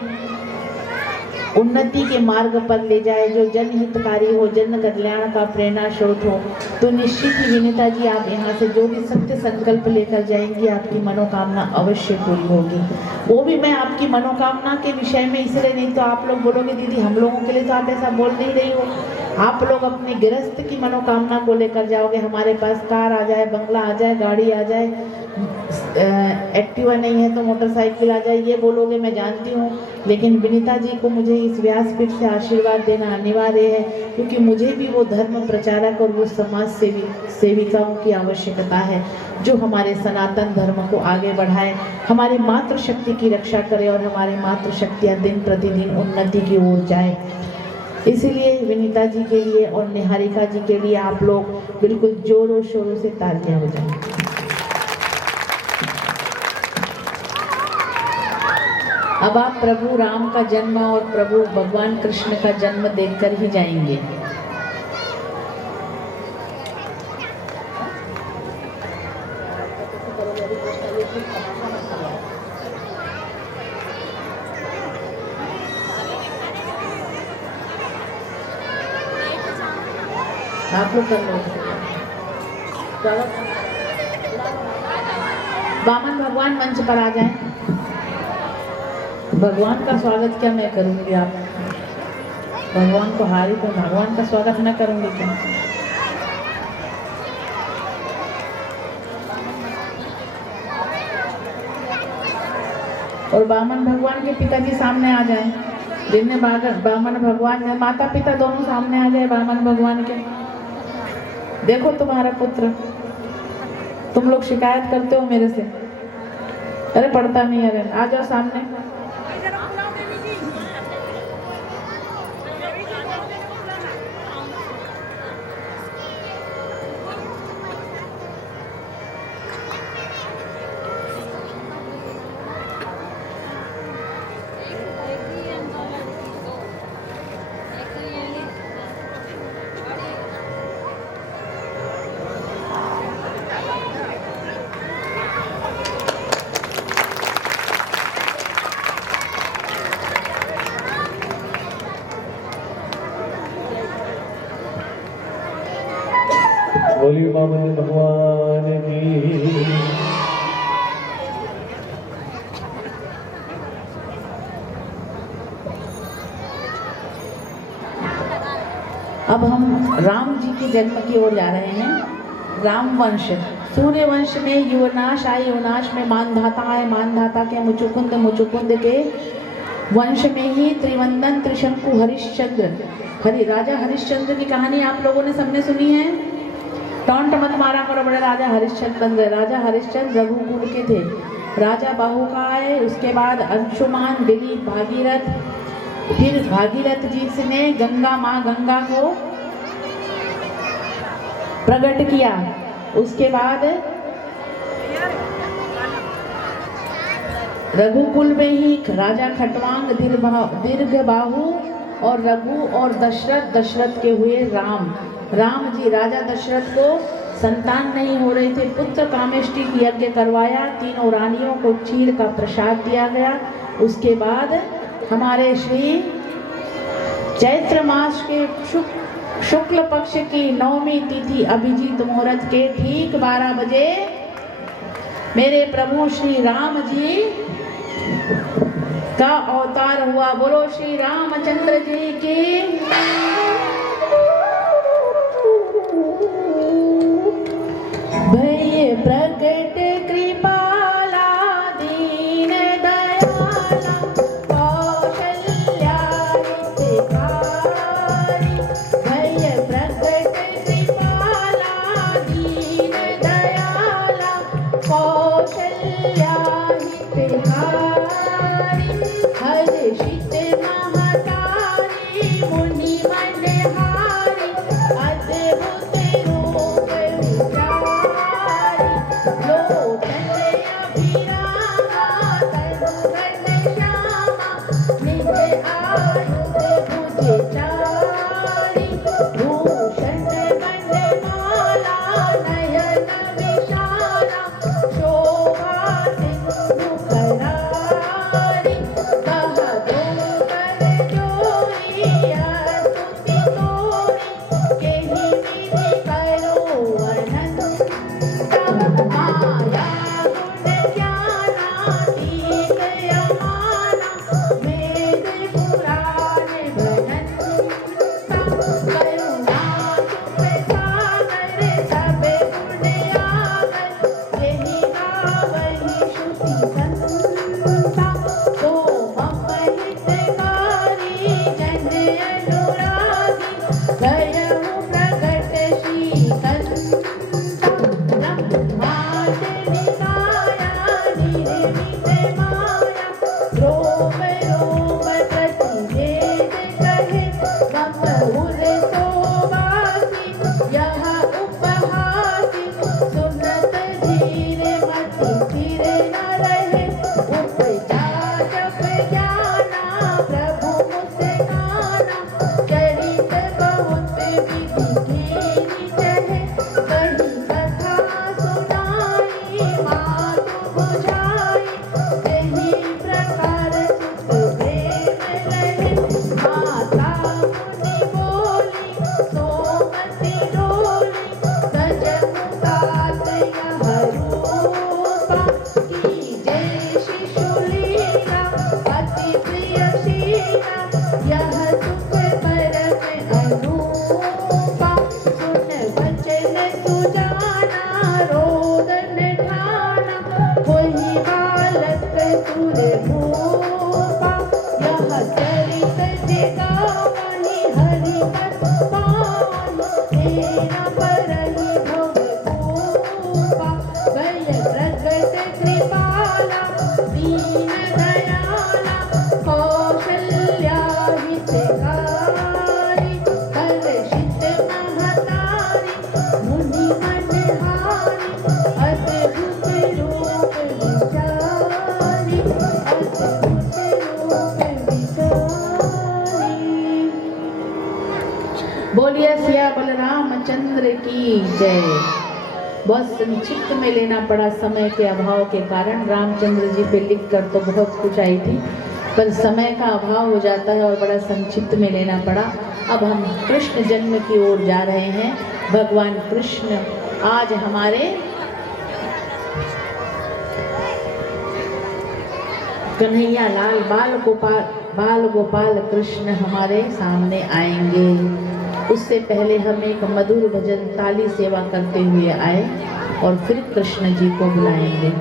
उन्नति के मार्ग पर ले जाए, जो जनहितकारी हो, जन कल्याण का प्रेरणा स्रोत हो। तो निश्चित ही विनीता जी आप यहाँ से जो भी सत्य संकल्प लेकर जाएंगी, आपकी मनोकामना अवश्य पूरी होगी। वो भी मैं आपकी मनोकामना के विषय में इसलिए नहीं, तो आप लोग बोलोगे दीदी हम लोगों के लिए तो आप ऐसा बोल नहीं रही हो। आप लोग अपने गृहस्थ की मनोकामना को लेकर जाओगे। हमारे पास कार आ जाए, बंगला आ जाए, गाड़ी आ जाए, एक्टिवा नहीं है तो मोटरसाइकिल आ जाए, ये बोलोगे मैं जानती हूँ। लेकिन विनीता जी को मुझे इस व्यासपीठ से आशीर्वाद देना अनिवार्य है, क्योंकि मुझे भी वो धर्म प्रचारक और वो समाज सेविकाओं की आवश्यकता है जो हमारे सनातन धर्म को आगे बढ़ाए, हमारी मातृशक्ति की रक्षा करे और हमारी मातृशक्तियाँ दिन प्रतिदिन उन्नति की ओर जाए। इसीलिए विनीता जी के लिए और निहारिका जी के लिए आप लोग बिल्कुल जोरों शोरों से तालियां बजाएं। अब आप प्रभु राम का जन्म और प्रभु भगवान कृष्ण का जन्म देखकर ही जाएंगे। आप लोग कर लो। वामन भगवान मंच पर आ जाएं। भगवान का स्वागत क्या मैं करूंगी? आप भगवान को हारी तो भगवान का स्वागत मैं करूंगी क्या? और वामन भगवान के पिताजी सामने आ जाएं। जिनने वामन भगवान ने माता पिता दोनों सामने आ जाए वामन भगवान के। देखो तुम्हारा पुत्र, तुम लोग शिकायत करते हो मेरे से, अरे पढ़ता नहीं, अरे आ जाओ सामने। बोलिए वामन भगवान की। अब हम राम जी के जन्म की ओर जा रहे हैं। राम वंश, सूर्य वंश में युवनाश आए, युवनाश में मानधाता आए, मानधाता के मुचुकुंद, मुचुकुंद के वंश में ही त्रिवंदन त्रिशंकु हरिश्चंद्र, राजा हरिश्चंद्र की कहानी आप लोगों ने सबने सुनी है। टॉन्ट मत मारा करो, बड़े राजा हरिश्चंद्र बन गए। राजा हरिश्चंद्र रघुकुल के थे। राजा बाहू का आए, उसके बाद अंशुमान, दिलीप, भागीरथ। फिर भागीरथ जी से ने गंगा माँ गंगा को प्रकट किया। उसके बाद रघुकुल में ही राजा खटवांग, दीर्घबाहु और रघु और दशरथ के हुए राम। राम जी, राजा दशरथ को संतान नहीं हो रही थे, पुत्र कामेष्टि यज्ञ करवाया, तीनों रानियों को क्षीर का प्रसाद दिया गया। उसके बाद हमारे श्री चैत्र मास के शुक्ल पक्ष की नवमी तिथि अभिजीत मुहूर्त के ठीक 12 बजे मेरे प्रभु श्री राम जी का अवतार हुआ। बोलो श्री रामचंद्र जी की। भय प्रकट कृपाला दीन दयाला कौशल्या हितकारी। भय प्रकट कृपाला दीन दयाला कौशल्या हितकारी। हर्षित महतारी मुनि मनहारी अद्भुत रूप विचारी। लोचन अभिरामा तनु घनश्यामा निज आयुध भुज चारी। भूषण बंधमाला नयन विशाला शोभा सिंधु करारी। बहादुर कर जोरी स्तुति तोरी केहि विधि करो अनंता। माया गुण ज्ञानातीत अमाना वेद पुराण भजंता। करुणा तुम सागर सब गुण आगर यही गावहि श्रुति संता। सोमम हितकारी जन अनुरागी भयहु प्रकट श्रीकंता। ब्रह्मांड निकाया निर्मित माया रोम रोम प्रतिवेद कहे। बपुर सोवासी यह उपहासी सुनत धीर मति स्थिर न रहे। उपजा जप ज्ञाना प्रभु मुस्काना चरित बहुत विधि कीनी चहे। कही कथा सुनाई मातु बुझाई यही प्रकार सुख प्रेम रहे। माता मुनि बोली सोमति डोली सजहु तात यह रूपा। की जय शिशु लीला अति प्रिय शीला यह सुख परम अनूपा। सुन वचन सुजाना रोदन ठाना होई बालक सुर भूपा। यह चरित जिगावहि हरि बस पावहि तेरा परहि भव भूपा। भय प्रकट कृपाला दीन दयाला कौशल्या हितकारी। हर्षित महतारी मुनि मनहारी अद्भुत रूप विचारी। अद्भुत रूप विचारी। बोलिए सिया बलरामचंद्र की जय। बहुत संक्षिप्त में लेना पड़ा समय के अभाव के कारण। रामचंद्र जी पे लिख कर तो बहुत कुछ आई थी, पर समय का अभाव हो जाता है और बड़ा संक्षिप्त में लेना पड़ा। अब हम कृष्ण जन्म की ओर जा रहे हैं। भगवान कृष्ण आज हमारे कन्हैया लाल बाल गोपाल कृष्ण हमारे सामने आएंगे। उससे पहले हम एक मधुर भजन ताली सेवा करते हुए आए और फिर कृष्ण जी को बुलाएंगे।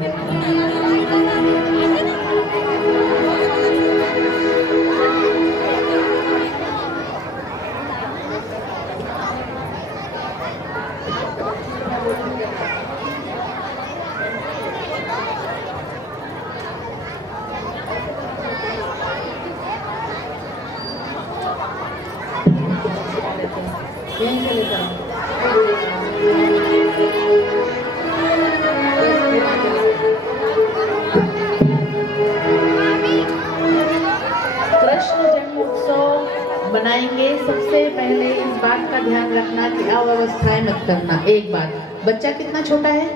ऐसी अव्यवस्थाएं मत करना। एक बात, बच्चा कितना छोटा है,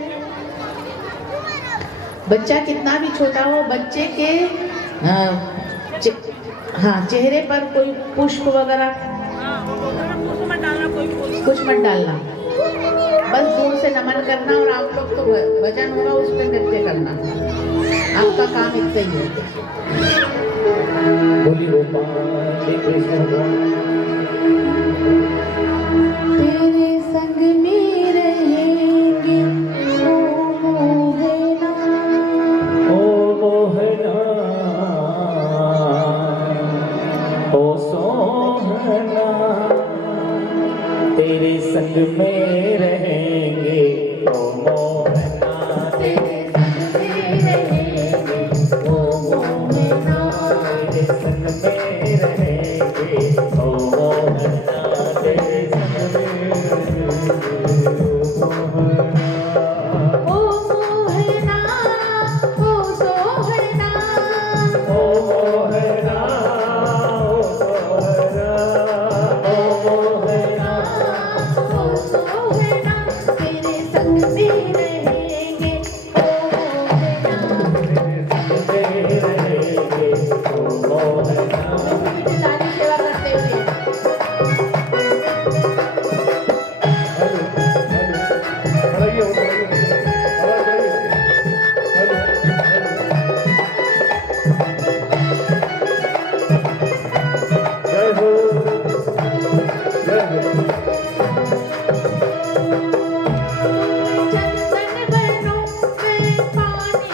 बच्चा कितना भी छोटा हो, बच्चे के चेहरे पर कोई पुष्प वगैरह कुछ मत डालना, बस दूर से नमन करना। और आप लोग तो भजन होगा उस पर नृत्य करना, आपका काम इतना ही है। बोली गोपाल कृष्ण तेरे संग में रहेंगे ओ मोहना, ओ मोहना ओ सोहना, तेरे संग में रहेंगे ओ मोहना, तेरे संग में रहेंगे ओ मोहना, तेरे संग में रहेंगे ओ मोहना, तेरे संग में रहेंगे ओ मोहना। ओ मोहना ओ सोहना, ओ मोहना ओ सोहना, ओ मोहना ओ सोहना, तेरे संग में रहेंगे ओ मोहना। तेरे संग में रहेंगे ओ मोहना। सारी सेवा करते हुए जय हो, जय हो। चंदन बनो मैं पानी।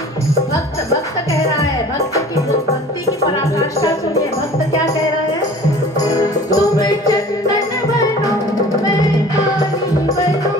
भक्त भक्त कह रहा है, भक्ति की पराकाष्ठा सुनिए। भक्त क्या कह रहा है, तुम चंदन बनो मैं पानी बनो,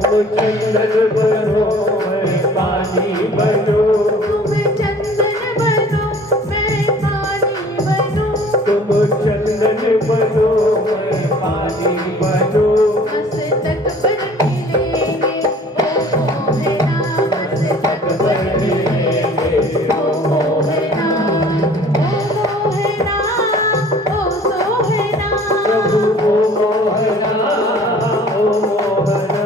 तुम चंदन बनो मैं पानी बनो, तुम चंदन बनो मैं पानी बनो, तुम चंदन बनो मैं पानी बनो, मस्तक पर मिलेंगे ओ मोहना, मस्तक पर मिलेंगे ओ मोहना, ओ मोहना ओ सोहना, प्रभु ओ मोहना ओ मोहना,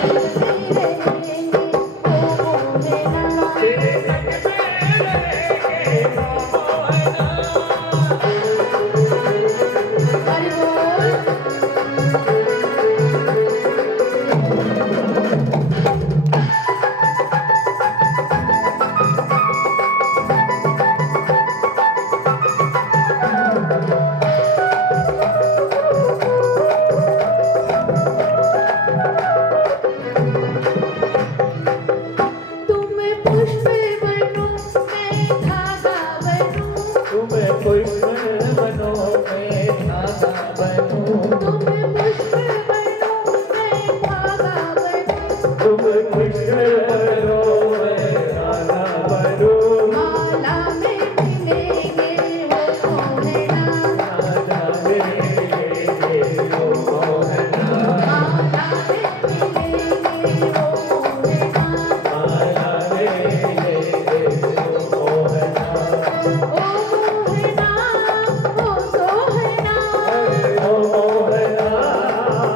तेरे संग में रहेंगे ओ मोहना। तुम पुष्प बनो मैं धागा बनूं, तुम पुष्प बनो मैं धागा बनूं, तुम पुष्प बनो मैं धागा बनूं, तुम पुष्प बनो मैं धागा बनूं, माला में मिलेंगे ओ मोहना, राजा मेरे ओ मोहना, माला में मिलेंगे ओ मोहना, माया मेरे ओ मोहना, ओ मोहना ओ सोहना, ओ मोहना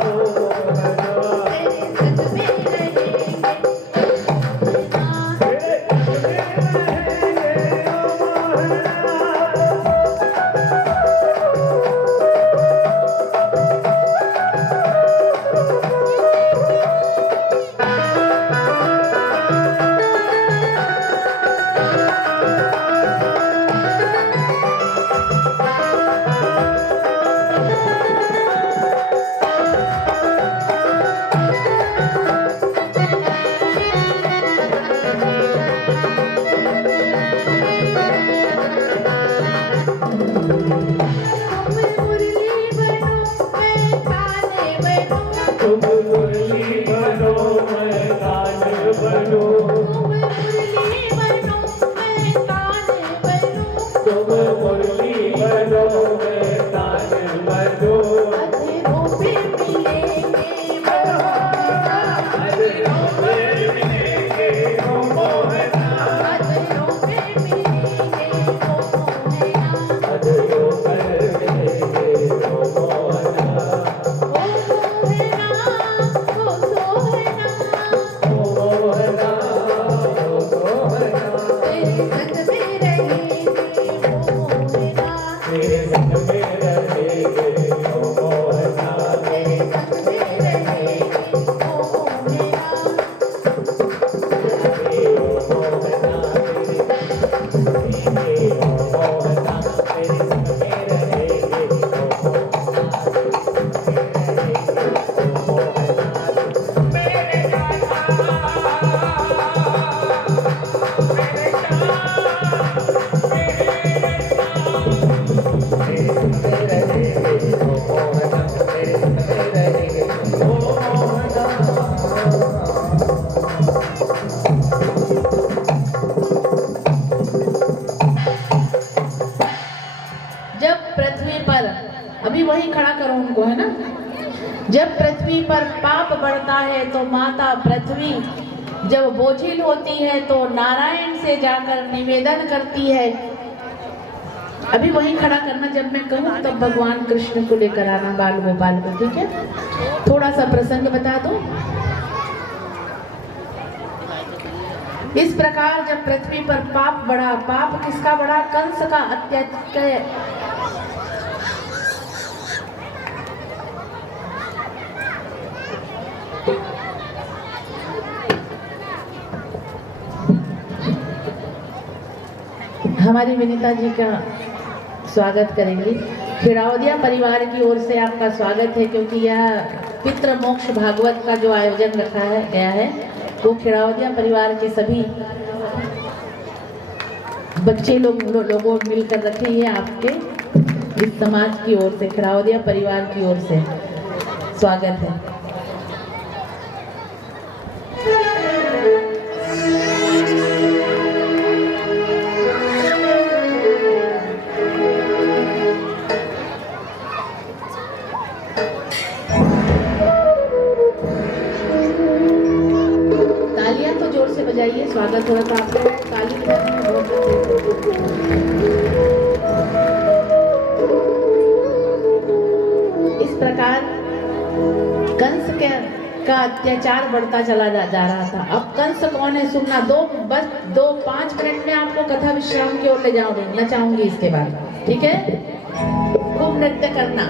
ओ मोहना, तेरे संग में रहेंगे पर पाप बढ़ता है तो माता पृथ्वी जब बोझिल होती है तो नारायण से जाकर निवेदन करती है। अभी वहीं खड़ा करना, जब मैं कहूँ तब भगवान कृष्ण को लेकर आना, बाल गोपाल को, ठीक है? थोड़ा सा प्रसंग बता दो। इस प्रकार जब पृथ्वी पर पाप बढ़ा, पाप किसका बढ़ा? कंस का अत्याचार। हमारी विनीता जी का स्वागत करेंगी। खिड़ावदिया परिवार की ओर से आपका स्वागत है, क्योंकि यह पितृ मोक्ष भागवत का जो आयोजन रखा है गया है वो खिड़ावदिया परिवार के सभी बच्चे लोगों मिलकर रखी है। आपके इस समाज की ओर से, खिड़ावदिया परिवार की ओर से स्वागत है। बजाइए, स्वागत हो रहा था आपको। ताली इस प्रकार कंस का अत्याचार बढ़ता चला जा रहा था। अब कंस कौन है सुनना, बस 5 मिनट में आपको कथा विश्राम की ओर ले जाऊंगी, न चाहूंगी इसके बाद, ठीक है? खूब नृत्य करना।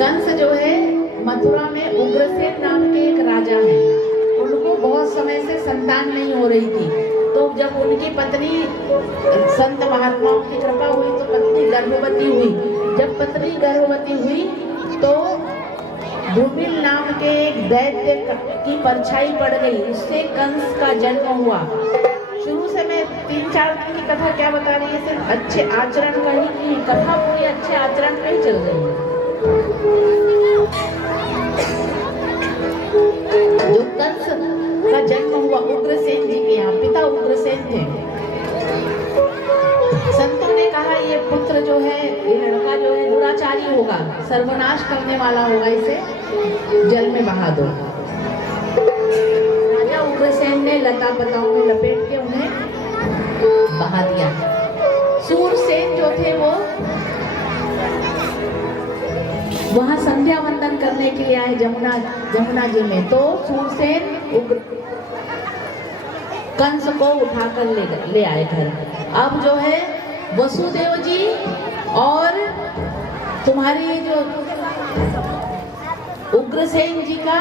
कंस जो है मथुरा में उग्रसेन नाम के एक राजा है। उनको बहुत समय से संतान नहीं हो रही थी, तो जब उनकी पत्नी, संत महात्माओं की कृपा हुई तो पत्नी गर्भवती हुई। जब पत्नी गर्भवती हुई तो धूमिल नाम के एक दैत्य की परछाई पड़ गई, उससे कंस का जन्म हुआ। शुरू से मैं 3-4 दिन की कथा क्या बता रही है, सिर्फ अच्छे आचरण का ही, कथा पूरी अच्छे आचरण पे ही चल रही है। जो कंस का जन्म हुआ उग्रसेन जी के यहाँ, पिता उग्रसेन थे। संतों ने कहा ये पुत्र जो है, ये लड़का जो है दुराचारी होगा, सर्वनाश करने वाला होगा, इसे जल में बहा दो। राजा उग्रसेन ने लता पताओं में लपेट के उन्हें बहा दिया। सूरसेन जो थे वो वहां संध्या वंदन करने के लिए आए जमुना जी में, तो सूरसेन कंस को उठाकर ले आए घर। अब जो है वसुदेव जी और तुम्हारी जो उग्रसेन जी का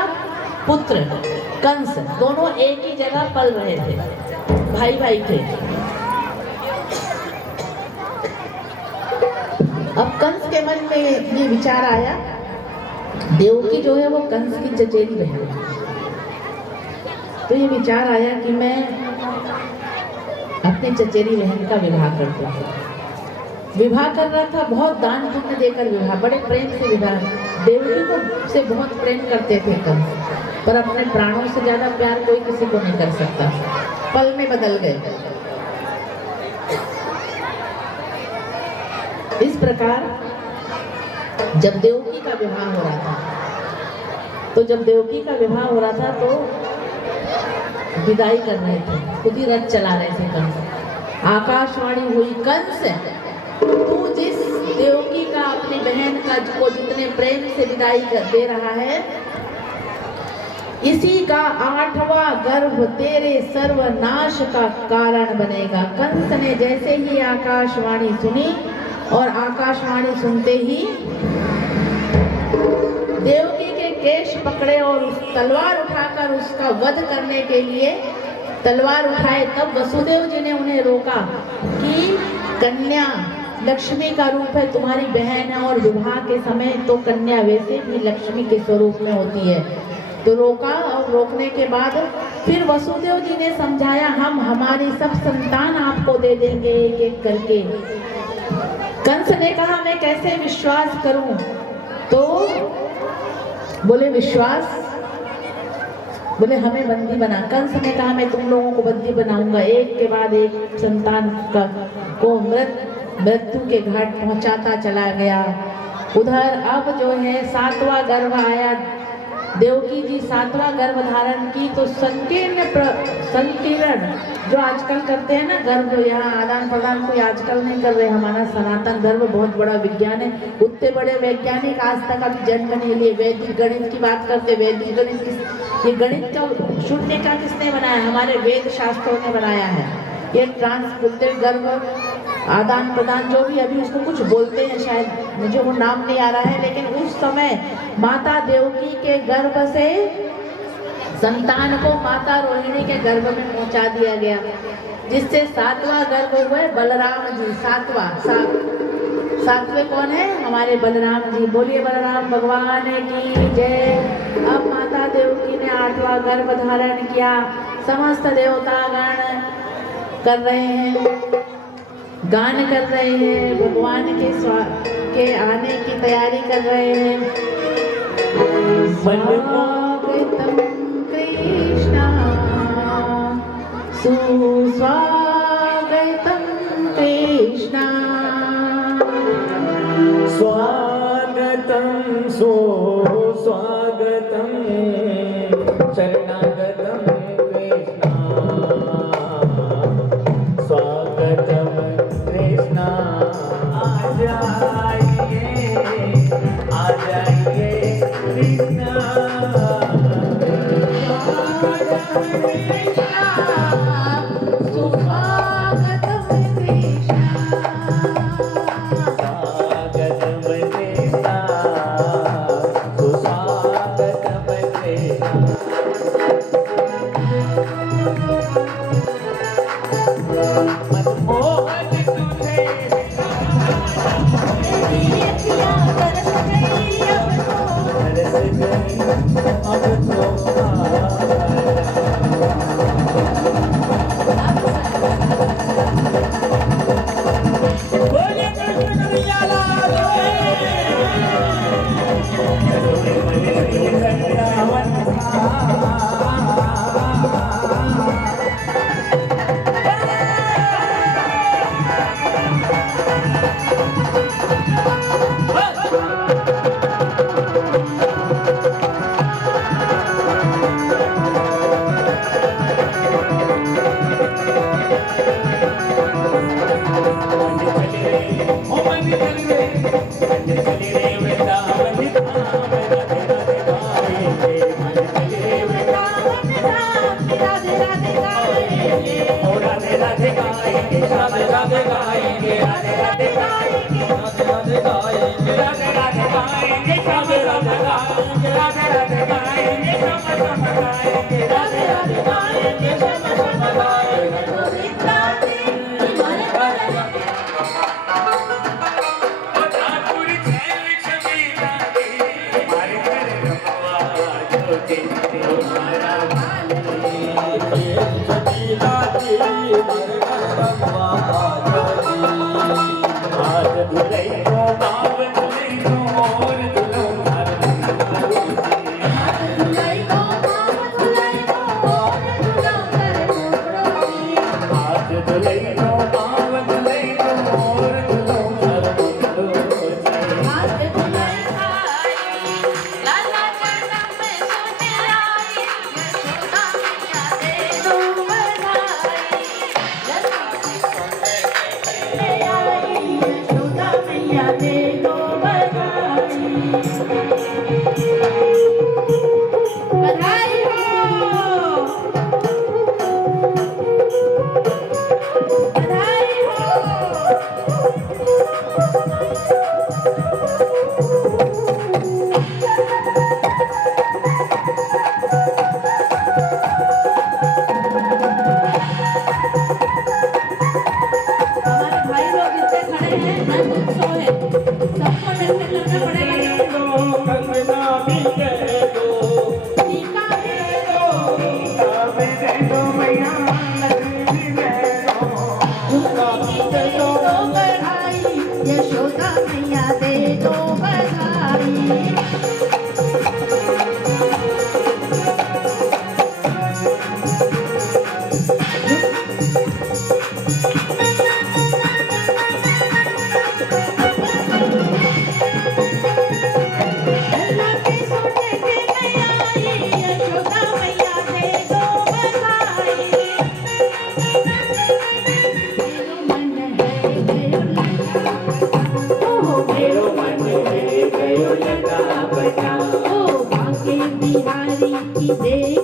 पुत्र कंस, दोनों एक ही जगह पल रहे थे, भाई भाई थे। अब कंस के मन में ये विचार आया, देवकी जो है वो कंस की चचेरी बहन है, तो ये विचार आया कि मैं अपने चचेरी बहन का विवाह कर दूं। विवाह कर रहा था, बहुत दान पुण्य देकर विवाह, बड़े प्रेम से विवाह। देवकी को से बहुत प्रेम करते थे कंस, पर अपने प्राणों से ज्यादा प्यार कोई किसी को नहीं कर सकता। पल में बदल गए। इस प्रकार जब देवकी का विवाह हो रहा था, तो जब देवकी का विवाह हो रहा था तो विदाई कर रहे थे, खुद ही रथ चला रहे थे कंस। आकाशवाणी हुई, कंस तू जिस देवकी का अपनी बहन का को जितने प्रेम से विदाई दे रहा है, इसी का 8वां गर्भ तेरे सर्वनाश का कारण बनेगा। कंस ने जैसे ही आकाशवाणी सुनी, और आकाशवाणी सुनते ही देवकी के केश पकड़े और उस तलवार उठाकर उसका वध करने के लिए तलवार उठाए। तब वसुदेव जी ने उन्हें रोका कि कन्या लक्ष्मी का रूप है, तुम्हारी बहन है, और विवाह के समय तो कन्या वैसे भी लक्ष्मी के स्वरूप में होती है। तो रोका, और रोकने के बाद फिर वसुदेव जी ने समझाया, हम हमारी सब संतान आपको दे देंगे एक एक करके। कंस ने कहा मैं कैसे विश्वास करूं, तो बोले विश्वास, बोले हमें बंदी बना। कंस ने कहा मैं तुम लोगों को बंदी बनाऊंगा, एक के बाद एक संतान को मृत्यु के घाट पहुंचाता चला गया। उधर अब जो है 7वां गर्भ आया देवकी जी 7वां गर्भ धारण की तो संकीर्ण जो आजकल करते हैं ना गर्भ यहाँ आदान प्रदान कोई आजकल नहीं कर रहे। हमारा सनातन गर्भ बहुत बड़ा विज्ञान है। उतने बड़े वैज्ञानिक आज तक अभी जन्म नहीं लिए। वैदिक गणित की बात करते, वैदिक गणित ये गणित का शून्य का किसने बनाया? हमारे वेद शास्त्रों ने बनाया है। ये ट्रांसपुल्टेड गर्भ आदान प्रदान जो भी अभी उसको कुछ बोलते हैं, शायद मुझे वो नाम नहीं आ रहा है, लेकिन उस समय माता देवकी के गर्भ से संतान को माता रोहिणी के गर्भ में पहुंचा दिया गया, जिससे 7वां गर्भ हुए बलराम जी। 7वें कौन है? हमारे बलराम जी। बोलिए बलराम भगवान की जय। अब माता देवकी ने 8वां गर्भ धारण किया। समस्त देवतागण कर रहे हैं, गान कर रहे हैं, भगवान के आने की तैयारी कर रहे हैं। स्वागतम कृष्णा सुस्वागतम कृष्णा स्वागतं सुस्वागतं शरणागतं कृष्णा स्वागतं कृष्णा। आ जाइए कृष्णा। सुस्वागतम कृष्णा स्वागतं कृष्णा सुस्वागतं कृष्णा। मनमोहन तुझे अब तो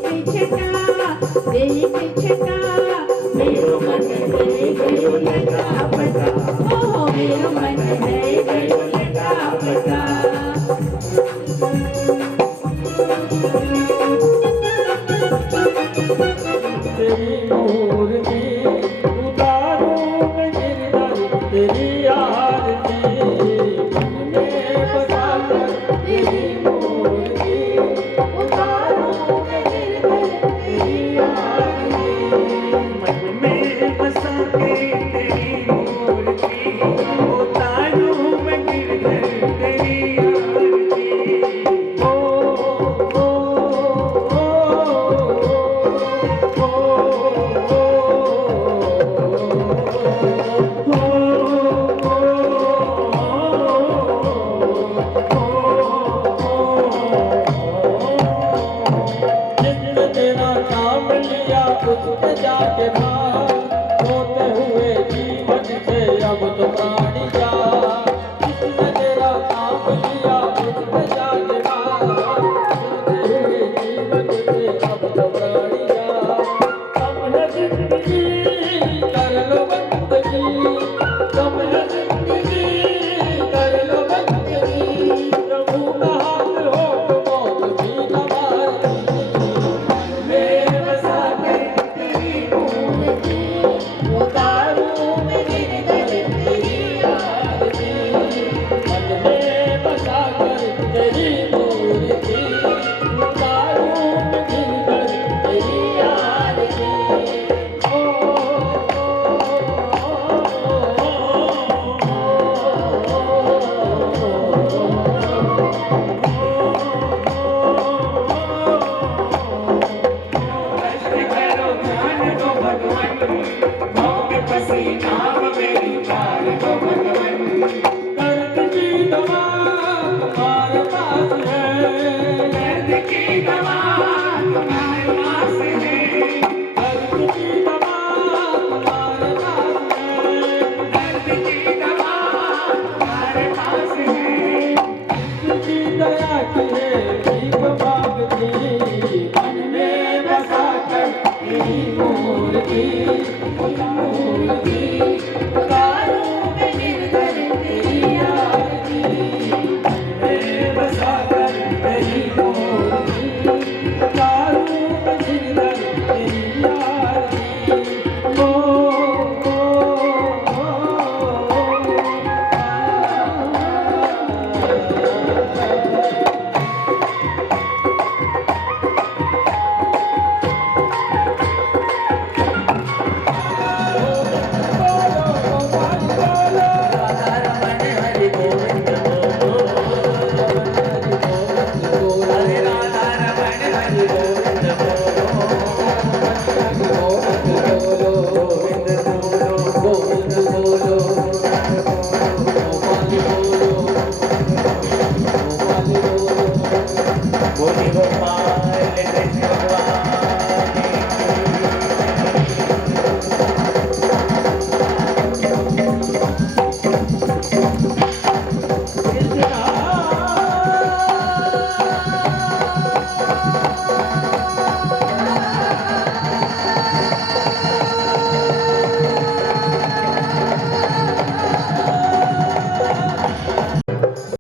के छटा मेरो मन है गयो लगा पता, ओ मेरो मन है गयो लगा पता। तेरी मूर्ति उतारूं मैं गिरधर, तेरी आरती मन में बसाकर। तेरी मूर्ति उतारूं मैं गिरधर, तेरी आरती मन में बसा के। तेरी मूर्ति उतारूं मैं गिरधर, तेरी आरती। ओ ओ जिसने तेरा नाम लिया उसके जाके मार, होते हुए जीवन से अब तो प्राणी जा। जिसने तेरा नाम लिया उसके जाके मार, होते हुए जीवन से अब तो प्राणी जा। कम है जिंदगी कर लो बंदगी, कम है जिंदगी कर लो बंदगी। प्रभु का हाथ हो तो मौत भी न मारती। मैं बसा के तेरी मूर्ति उतारूं मैं गिरधर, तेरी आरती मन में बसा कर। तेरी मूर्ति उतारूं मैं गिरधर, तेरी आरती। दर्द की दवा तुम्हारे पास है, दर्द की दवा तुम्हारे पास है। दर्द की दवा तुम्हारे पास है, दर्द की दवा तुम्हारे पास है। जिसकी दया की है भीख मांगती, मन में बसा कर तेरी मूर्ति